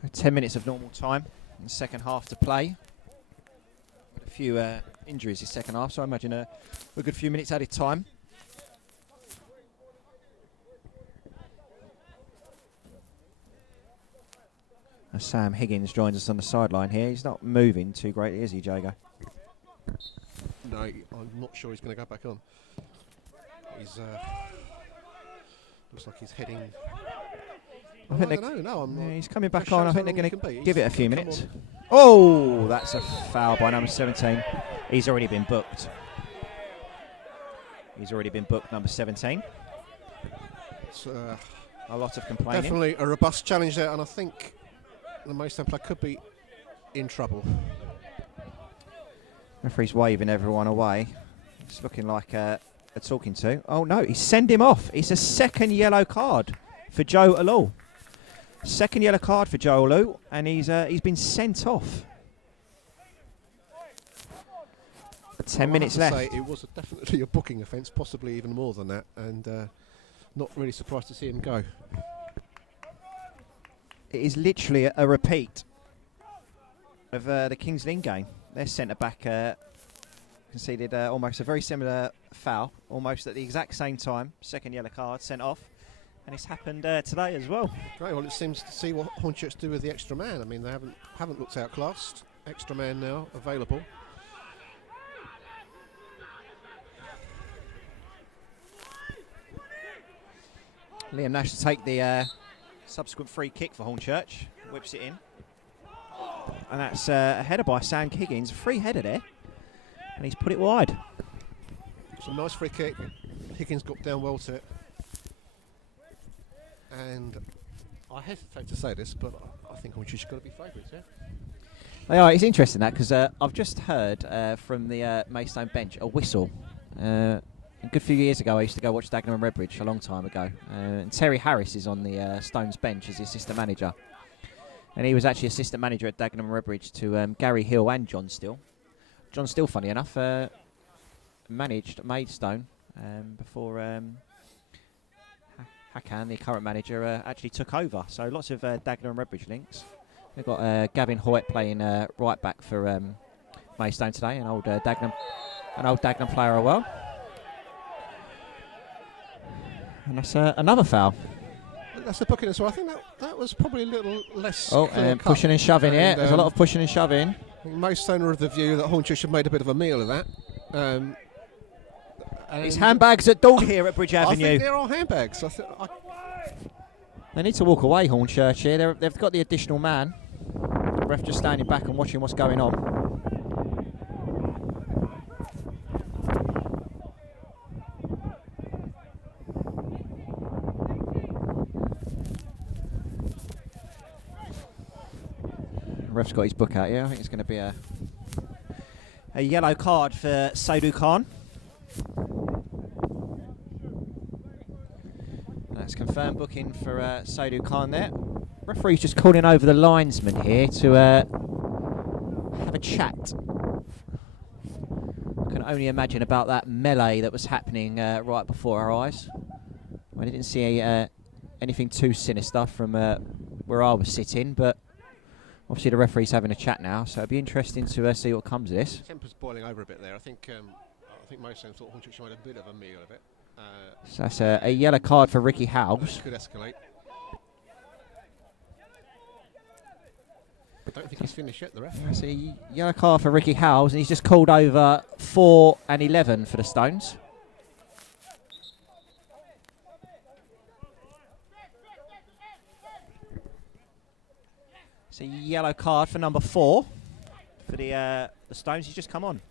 So 10 minutes of normal time in the second half to play. A few injuries this second half, so I imagine a good few minutes added time. As Sam Higgins joins us on the sideline here. He's not moving too greatly, is he, Jago? No, I'm not sure he's going to go back on. He's looks like he's heading. I think don't know. No, he's coming back on. I think they're going to give it a few minutes. On. Oh, that's a foul by number 17. He's already been booked. He's already been booked, number 17. It's, a lot of complaining. definitely a robust challenge there, and I think the Maidstone player could be in trouble. Referee's waving everyone away. It's looking like a talking to. Oh no, he's sent him off. It's a second yellow card for Joe Alou. Second yellow card for Joe Alou, and he's been sent off. 10 minutes left. Say it was definitely a booking offence, possibly even more than that, and not really surprised to see him go. It is literally a repeat of the Kings Lynn game. Their centre back conceded almost a very similar foul, almost at the exact same time. Second yellow card sent off, and it's happened today as well. Great. Well, it seems to see what Hornchurch do with the extra man. I mean, they haven't looked outclassed. Extra man now available. Liam Nash to take the subsequent free kick for Hornchurch. Whips it in. And that's a header by Sam Higgins. Free header there. And he's put it wide. It's a nice free kick. Higgins got down well to it. And I hesitate to say this, but I think Hornchurch have got to be favourites, yeah? They are. It's interesting that because I've just heard from the Maidstone bench a whistle. A good few years ago, I used to go watch Dagenham and Redbridge a long time ago. And Terry Harris is on the Stones bench as the assistant manager. And he was actually assistant manager at Dagenham and Redbridge to Gary Hill and John Still. John Still, funny enough, managed Maidstone before Hakan, the current manager, actually took over. So lots of Dagenham and Redbridge links. They've got Gavin Hoyt playing right back for Maidstone today, an old Dagenham player as well. And that's another foul. That's a booking as well. I think that was probably a little less. And pushing and shoving, yeah. There's a lot of pushing and shoving. I think Maidstone are of the view that Hornchurch have made a bit of a meal of that. It's handbags at dawn here at Bridge I Avenue. think there are handbags. They need to walk away, Hornchurch here. They've got the additional man. The ref just standing back and watching what's going on. Ref's got his book out here. I think it's going to be a yellow card for Sadhu Khan. That's confirmed booking for Sadhu Khan there. Referee's just calling over the linesman here to have a chat. I can only imagine about that melee that was happening right before our eyes. I didn't see anything too sinister from where I was sitting, but obviously the referee's having a chat now, so it'll be interesting to see what comes of this. Temper's boiling over a bit there. I think Maidstone thought Hornchurch made a bit of a meal of it. So that's a yellow card for Ricky Howes. Could escalate. I don't think he's finished yet, the ref. That's a yellow card for Ricky Howes, and he's just called over 4 and 11 for the Stones. It's a yellow card for number 4 for the Stones. He's just come on.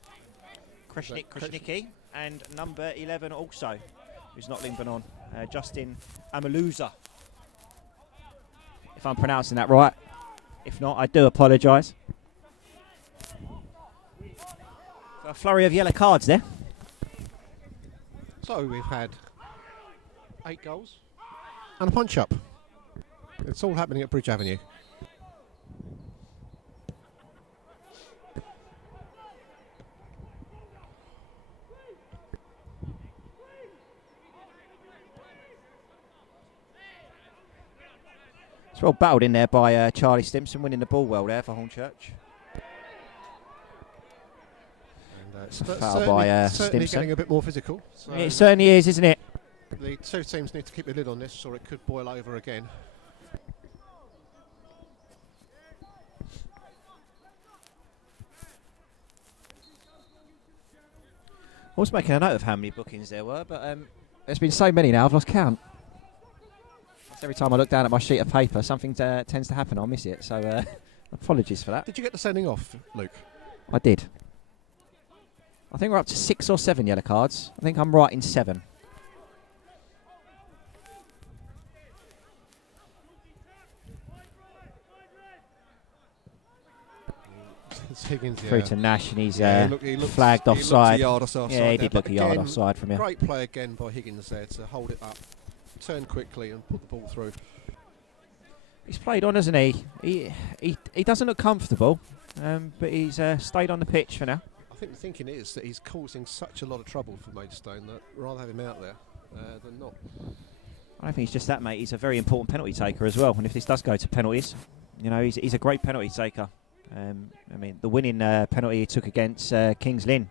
Krishnicki and number 11 also, who's not limping on. Justin Amaluza, if I'm pronouncing that right. If not, I do apologise. A flurry of yellow cards there. So we've had 8 goals and a punch-up. It's all happening at Bridge Avenue. It's well battled in there by Charlie Stimson, winning the ball well there for Hornchurch. Foul by certainly Stimson. getting a bit more physical. So It certainly is, isn't it? the two teams need to keep a lid on this, or it could boil over again. I was making a note of how many bookings there were, but there's been so many now, I've lost count. Every time I look down at my sheet of paper, something tends to happen, I'll miss it. So apologies for that. Did you get the sending off, Luke? I did. I think we're up to 6 or 7 yellow cards. I think I'm right in 7. It's Higgins, Through to Nash, and he's he looked flagged offside. He looked a yard or so offside. Yeah, he there, did look but a yard again, offside from here. Great play again by Higgins there to hold it up, turn quickly and put the ball through. He's played on, hasn't he? He doesn't look comfortable, but he's stayed on the pitch for now. I think the thinking is that he's causing such a lot of trouble for Maidstone that rather have him out there than not. I don't think he's just that, mate. He's a very important penalty taker as well. And if this does go to penalties, you know, he's a great penalty taker. I mean, the winning penalty he took against Kings Lynn,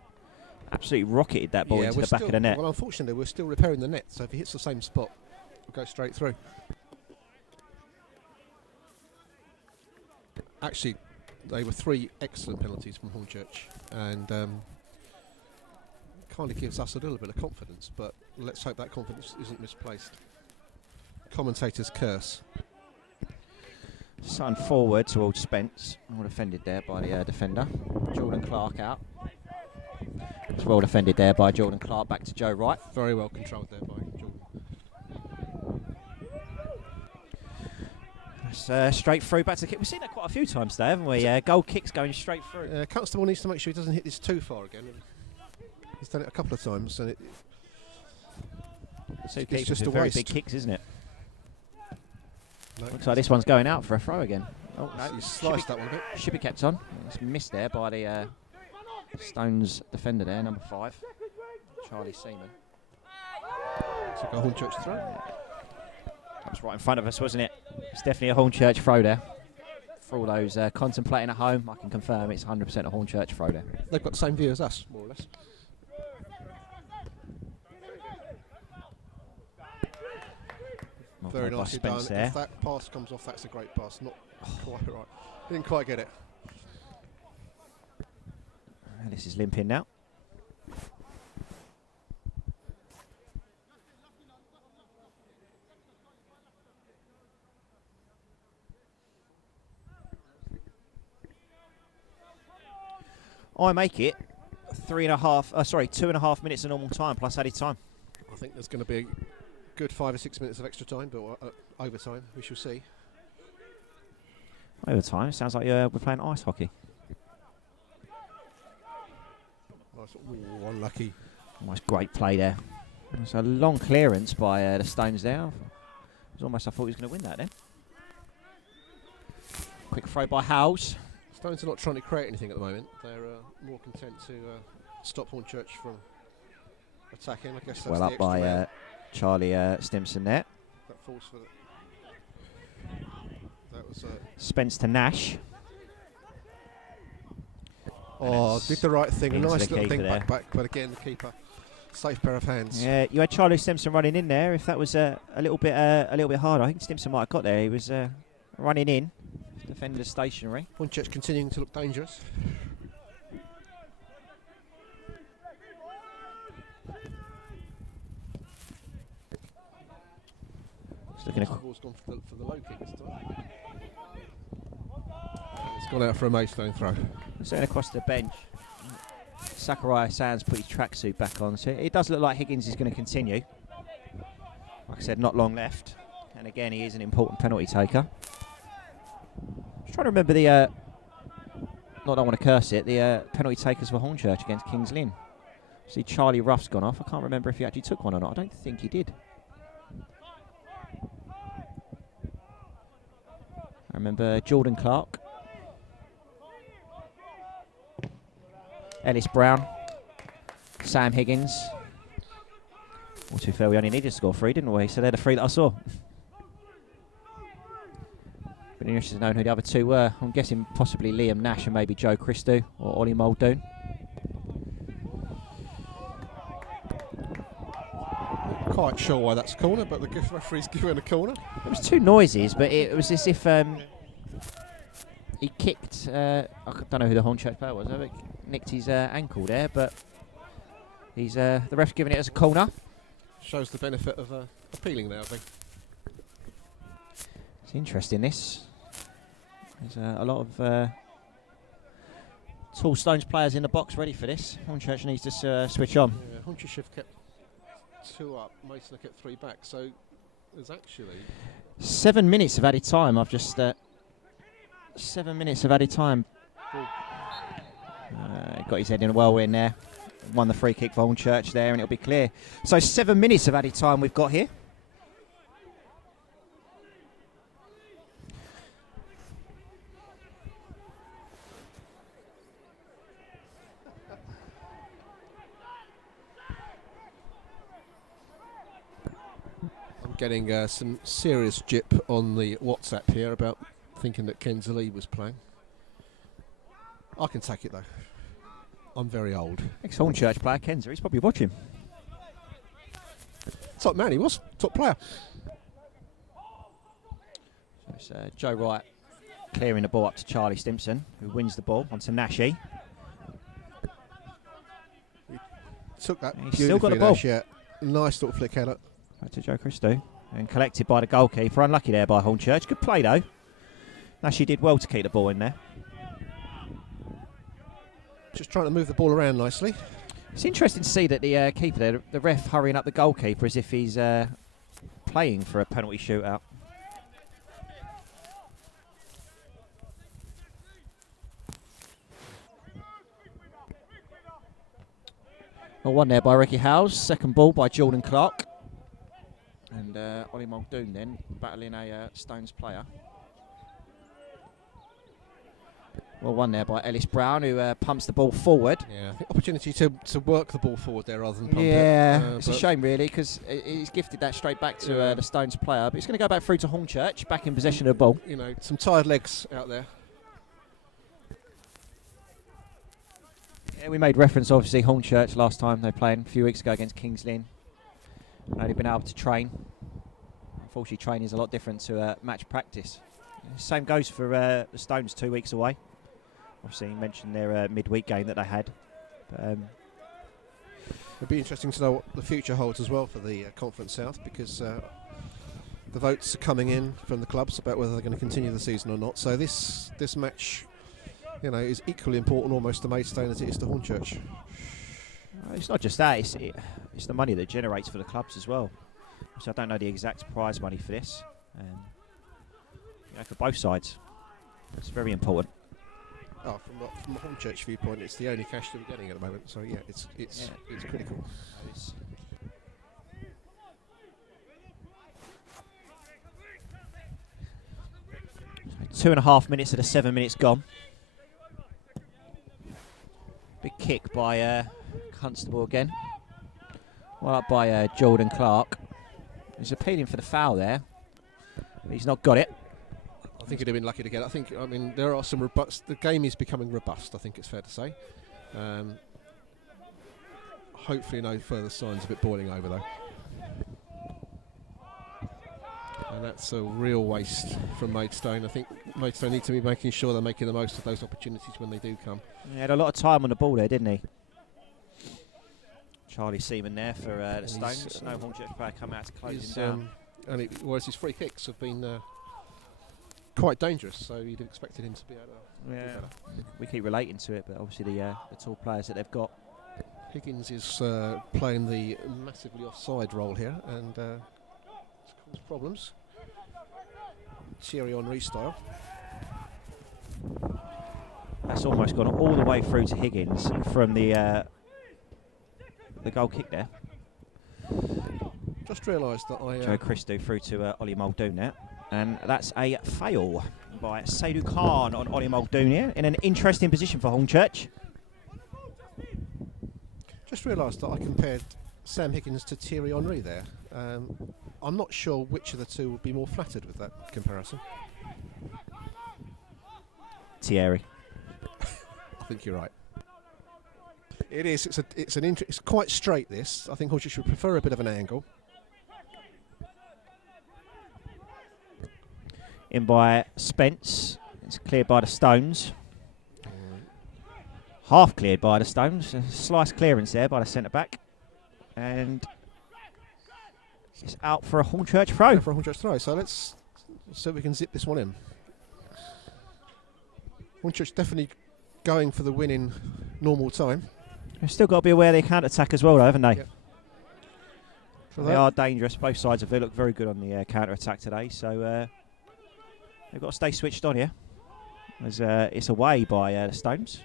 absolutely rocketed that ball into the back of the net. Well, unfortunately, we're still repairing the net, so if he hits the same spot, we'll go straight through. Actually, they were 3 excellent penalties from Hornchurch, and kind of gives us a little bit of confidence, but let's hope that confidence isn't misplaced. Commentator's curse. Sun forward towards Spence. Well defended there by the defender. Jordan Clark out. It's well defended there by Jordan Clark. Back to Joe Wright. Very well controlled there by Jordan. It's straight through back to the kick. We've seen that quite a few times today, haven't we? Goal kicks going straight through. Constable needs to make sure he doesn't hit this too far again. He's done it a couple of times, and It's just a very waste. big kicks, isn't it? No, Looks like this one's going out for a throw again. Oh no, he sliced that one a bit. should be kept on. It's missed there by the Stones defender there, number 5, Charlie Seaman. Took a Hornchurch throw. That was right in front of us, wasn't it? It's definitely a Hornchurch throw there. For all those contemplating at home, I can confirm it's 100% a Hornchurch throw there. They've got the same view as us, more or less. Well Very played by nicely done. Spence there. If that pass comes off, that's a great pass. Not quite right. Didn't quite get it. And this is limping now. I make it 2.5 minutes of normal time plus added time. I think there's going to be a good 5 or 6 minutes of extra time, but overtime, we shall see. Overtime? Sounds like we're playing ice hockey. Unlucky. Almost great play there. It's a long clearance by the Stones there. It was almost, I thought he was going to win that then. Quick throw by Howes. Stones are not trying to create anything at the moment. They're more content to stop Hornchurch from attacking. I guess that's Well the up extra by man. Charlie Stimson there. That falls for the... That was... Spence to Nash. Oh, did the right thing. A into nice the little thing keeper back, but again, the keeper, safe pair of hands. Yeah, you had Charlie Stimson running in there. If that was a little bit harder, I think Stimson might have got there. He was running in, defender stationary. Hornchurch continuing to look dangerous. Just looking The ball's gone for the low kick this time. It's gone out for a Maidstone throw. Sitting across the bench. Sakurai Sands put his tracksuit back on, so it does look like Higgins is going to continue. Like I said, not long left, and again he is an important penalty taker. Just trying to remember the, I don't want to curse it, the penalty takers for Hornchurch against Kings Lynn. See, Charlie Ruff's gone off. I can't remember if he actually took one or not. I don't think he did. I remember Jordan Clark. Ellis Brown, Sam Higgins. All too fair, we only needed to score 3, didn't we? So they're the 3 that I saw. Been interested to know who the other 2 were. I'm guessing possibly Liam Nash and maybe Joe Christou or Ollie Muldoon. Quite sure why that's a corner, but the referee's given a corner. There was 2 noises, but it was as if he kicked. I don't know who the Hornchurch player was. I think nicked his ankle there, but he's the ref's giving it as a corner. Shows the benefit of appealing there, I think. It's interesting, this. There's a lot of tall Stones players in the box ready for this. Hornchurch needs to switch on. Yeah, Hornchurch have kept 2 up, Mason have kept 3 back, so there's actually 7 minutes of added time. I've just 7 minutes of added time. Got his head in a whirlwind there. Won the free kick for Hornchurch there, and it'll be clear. So 7 minutes of added time we've got here. I'm getting some serious jip on the WhatsApp here about thinking that Ken Zali was playing. I can take it though. I'm very old. Ex-Hornchurch player Kenza, he's probably watching. Top man, he was. Top player. So it's Joe Wright clearing the ball up to Charlie Stimson, who wins the ball onto Nashi. Took that He's still got the beautifully, ball. Nash, yeah. Nice little flick header. Back to Joe Christou. And collected by the goalkeeper. Unlucky there by Hornchurch. Good play though. Nashi did well to keep the ball in there. Just trying to move the ball around nicely. It's interesting to see that the keeper there, the ref hurrying up the goalkeeper as if he's playing for a penalty shootout. Well, one there by Ricky Howes. Second ball by Jordan Clark. And Ollie Muldoon then battling a Stones player. Well, one there by Ellis Brown, who pumps the ball forward. Yeah, I think opportunity to work the ball forward there rather than pump it. Yeah, it's a shame really, because he's gifted that straight back to the Stones player. But it's going to go back through to Hornchurch, back in possession of the ball. You know, some tired legs out there. Yeah, we made reference, obviously, Hornchurch last time they played a few weeks ago against Kings Lynn. Only been able to train. Unfortunately, training is a lot different to match practice. Same goes for the Stones 2 weeks away. Obviously, you mentioned their midweek game that they had. But, It'll be interesting to know what the future holds as well for the Conference South, because the votes are coming in from the clubs about whether they're going to continue the season or not. So this match you know, is equally important almost to Maidstone as it is to Hornchurch. It's not just that, it's the money that it generates for the clubs as well. So I don't know the exact prize money for this. You know, for both sides, it's very important. Oh, from the Hornchurch viewpoint, it's the only cash that we're getting at the moment. So yeah, it's critical. 2.5 minutes of the 7 minutes gone. Big kick by Constable again. Well up by Jordan Clark. He's appealing for the foul there, but he's not got it. I think he'd have been lucky to get it. I mean, there are some robust. The game is becoming robust, I think it's fair to say. Hopefully no further signs of it boiling over, though. And that's a real waste from Maidstone. I think Maidstone need to be making sure they're making the most of those opportunities when they do come. He had a lot of time on the ball there, didn't he? Charlie Seaman there for the Stones. No Hornchurch player come out to close him down. Whereas his free kicks have been quite dangerous, so you'd have expected him to be able to do better. We keep relating to it, but obviously the tall players that they've got. Higgins is playing the massively offside role here, and it's caused problems. Thierry Henry style. That's almost gone all the way through to Higgins from the goal kick there. Just realised that Joe Christou through to Ollie Muldoon there. And that's a fail by Seydou Khan on Ollie Muldoon here, in an interesting position for Hornchurch. Just realised that I compared Sam Higgins to Thierry Henry there. I'm not sure which of the two would be more flattered with that comparison. Thierry. I think you're right. It is. It's quite straight. This. I think Hornchurch should prefer a bit of an angle. In by Spence. It's cleared by the Stones. Half cleared by the Stones. A slice clearance there by the centre back. And it's out for a Hornchurch throw. For a Hornchurch throw. So let's see if we can zip this one in. Hornchurch definitely going for the win in normal time. They've still got to be aware of their counter-attack as well, though, haven't they? Yep. They are dangerous. Both sides have looked very good on the counter-attack today, so they've got to stay switched on here. As it's away by the Stones.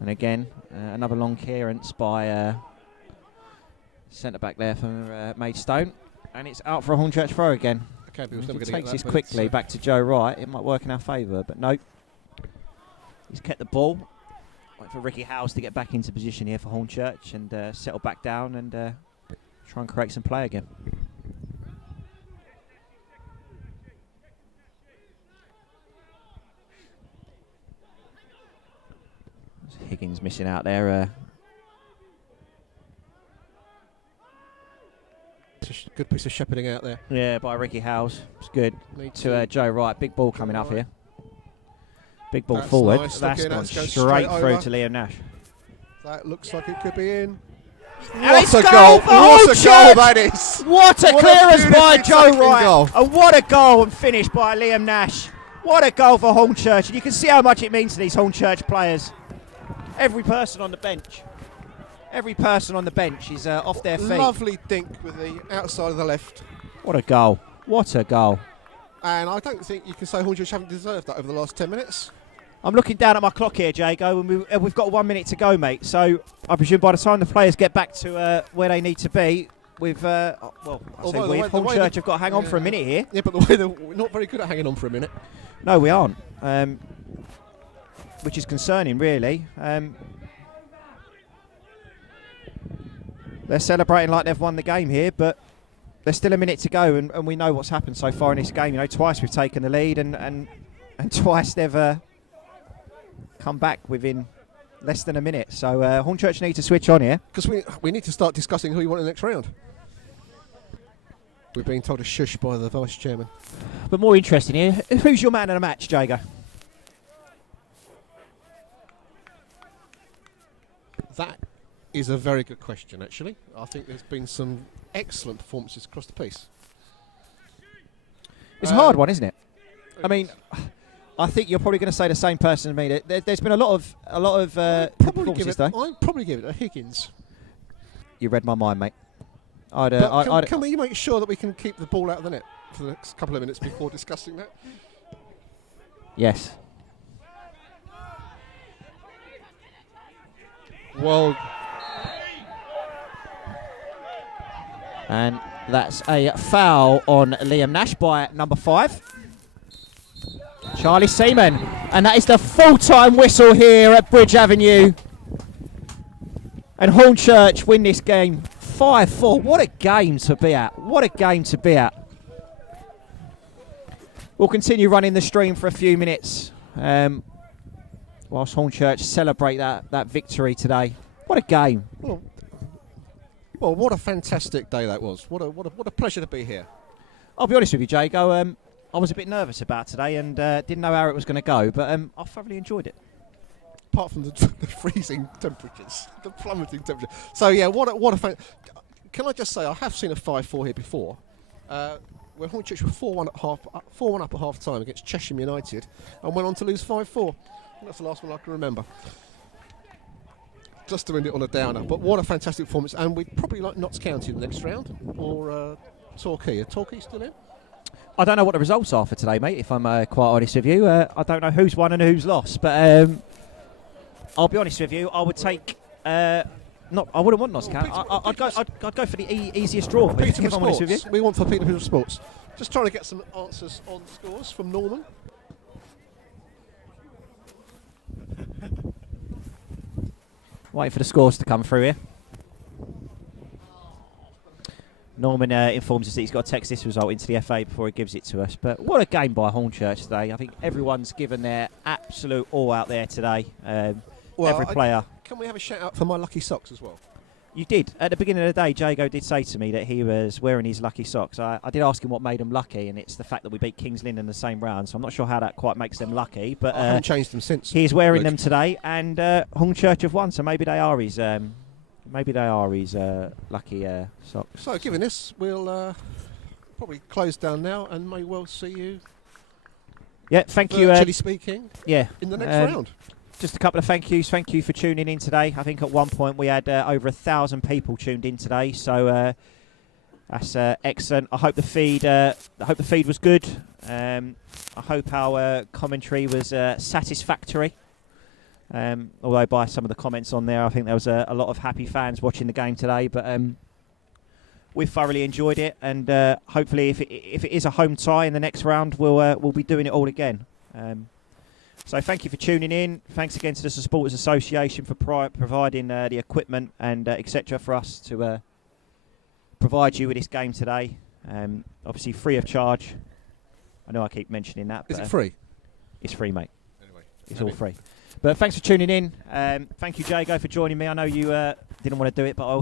And again, another long clearance by centre-back there for Maidstone. And it's out for a Hornchurch throw again. If he takes this quickly back to Joe Wright, it might work in our favour, but no. He's kept the ball. Wait for Ricky Howes to get back into position here for Hornchurch and settle back down and try and create some play again. Higgins missing out there. Good piece of shepherding out there. Yeah, by Ricky Howes. It's good. To Joe Wright. Big ball coming up here. Big ball forward. Nice. That's Okay, gone straight straight through over to Liam Nash. That looks like it could be in. What a goal! What a goal that is! What a clearance by Joe Wright! Goal. And what a goal and finish by Liam Nash. What a goal for Hornchurch. And you can see how much it means to these Hornchurch players. Every person on the bench. Every person on the bench is off their feet. Lovely dink with the outside of the left. What a goal. What a goal. And I don't think you can say Hornchurch haven't deserved that over the last 10 minutes. I'm looking down at my clock here, Jago, and we've got 1 minute to go, mate. So I presume by the time the players get back to where they need to be, Hornchurch have got to hang on for a minute here. Yeah, but the way we're not very good at hanging on for a minute. No, we aren't. Which is concerning, really. They're celebrating like they've won the game here, but there's still a minute to go, and we know what's happened so far in this game. You know, twice we've taken the lead, and twice they've come back within less than a minute. So Hornchurch need to switch on here. Because we need to start discussing who we want in the next round. We're being told to shush by the vice chairman. But more interesting here, who's your man of the match, Jago? That is a very good question, actually. I think there's been some excellent performances across the piece. It's a hard one, isn't it? I mean, I think you're probably going to say the same person to me. There's been a lot of performances today. I'd probably give it a Higgins. You read my mind, mate. Can we make sure that we can keep the ball out of the net for the next couple of minutes before discussing that? Yes. Well, and that's a foul on Liam Nash by number 5. Charlie Seaman. And that is the full-time whistle here at Bridge Avenue. And Hornchurch win this game 5-4. What a game to be at. What a game to be at. We'll continue running the stream for a few minutes whilst Hornchurch celebrate that victory today. What a game. Well, what a fantastic day that was. What a pleasure to be here. I'll be honest with you, Jago. I was a bit nervous about today and didn't know how it was going to go, but I thoroughly enjoyed it. Apart from the freezing temperatures, the plummeting temperature. So yeah, what a fan. Can I just say I have seen a 5-4 here before. When Hornchurch were 4-1 up at half time against Cheshire United, and went on to lose 5-4. That's the last one I can remember. Just to end it on a downer, but what a fantastic performance! And we'd probably like Notts County in the next round, or Torquay. Are Torquay still in? I don't know what the results are for today, mate. If I'm quite honest with you, I don't know who's won and who's lost. But I'll be honest with you, I would take. I wouldn't want Notts County. I'd go for the easiest draw. If I'm honest with you, we want for Peterborough Sports. Just trying to get some answers on scores from Norman. Waiting for the scores to come through here. Norman informs us that he's got to text this result into the FA before he gives it to us. But what a game by Hornchurch today. I think everyone's given their absolute all out there today. Every player. Can we have a shout out for my lucky socks as well? You did. At the beginning of the day, Jago did say to me that he was wearing his lucky socks. I did ask him what made him lucky, and it's the fact that we beat Kings Lynn in the same round. So I'm not sure how that quite makes them lucky. But I haven't changed them since. He's wearing them today, and Hornchurch have won. So maybe they are his lucky socks. So given this, we'll probably close down now, and may well see you. Yeah, thank you. Virtually speaking. Yeah, in the next round. Just a couple of thank yous. Thank you for tuning in today. I think at one point we had over 1,000 people tuned in today, so that's excellent. I hope the feed was good. I hope our commentary was satisfactory. Although by some of the comments on there, I think there was a lot of happy fans watching the game today. But we thoroughly enjoyed it, and hopefully, if it is a home tie in the next round, we'll be doing it all again. So thank you for tuning in. Thanks again to the Supporters Association for providing the equipment and etc. for us to provide you with this game today. Obviously free of charge. I know I keep mentioning that. Is but it free? It's free, mate. Anyway, it's all free. But thanks for tuning in. Thank you, Jago, for joining me. I know you didn't want to do it, but I also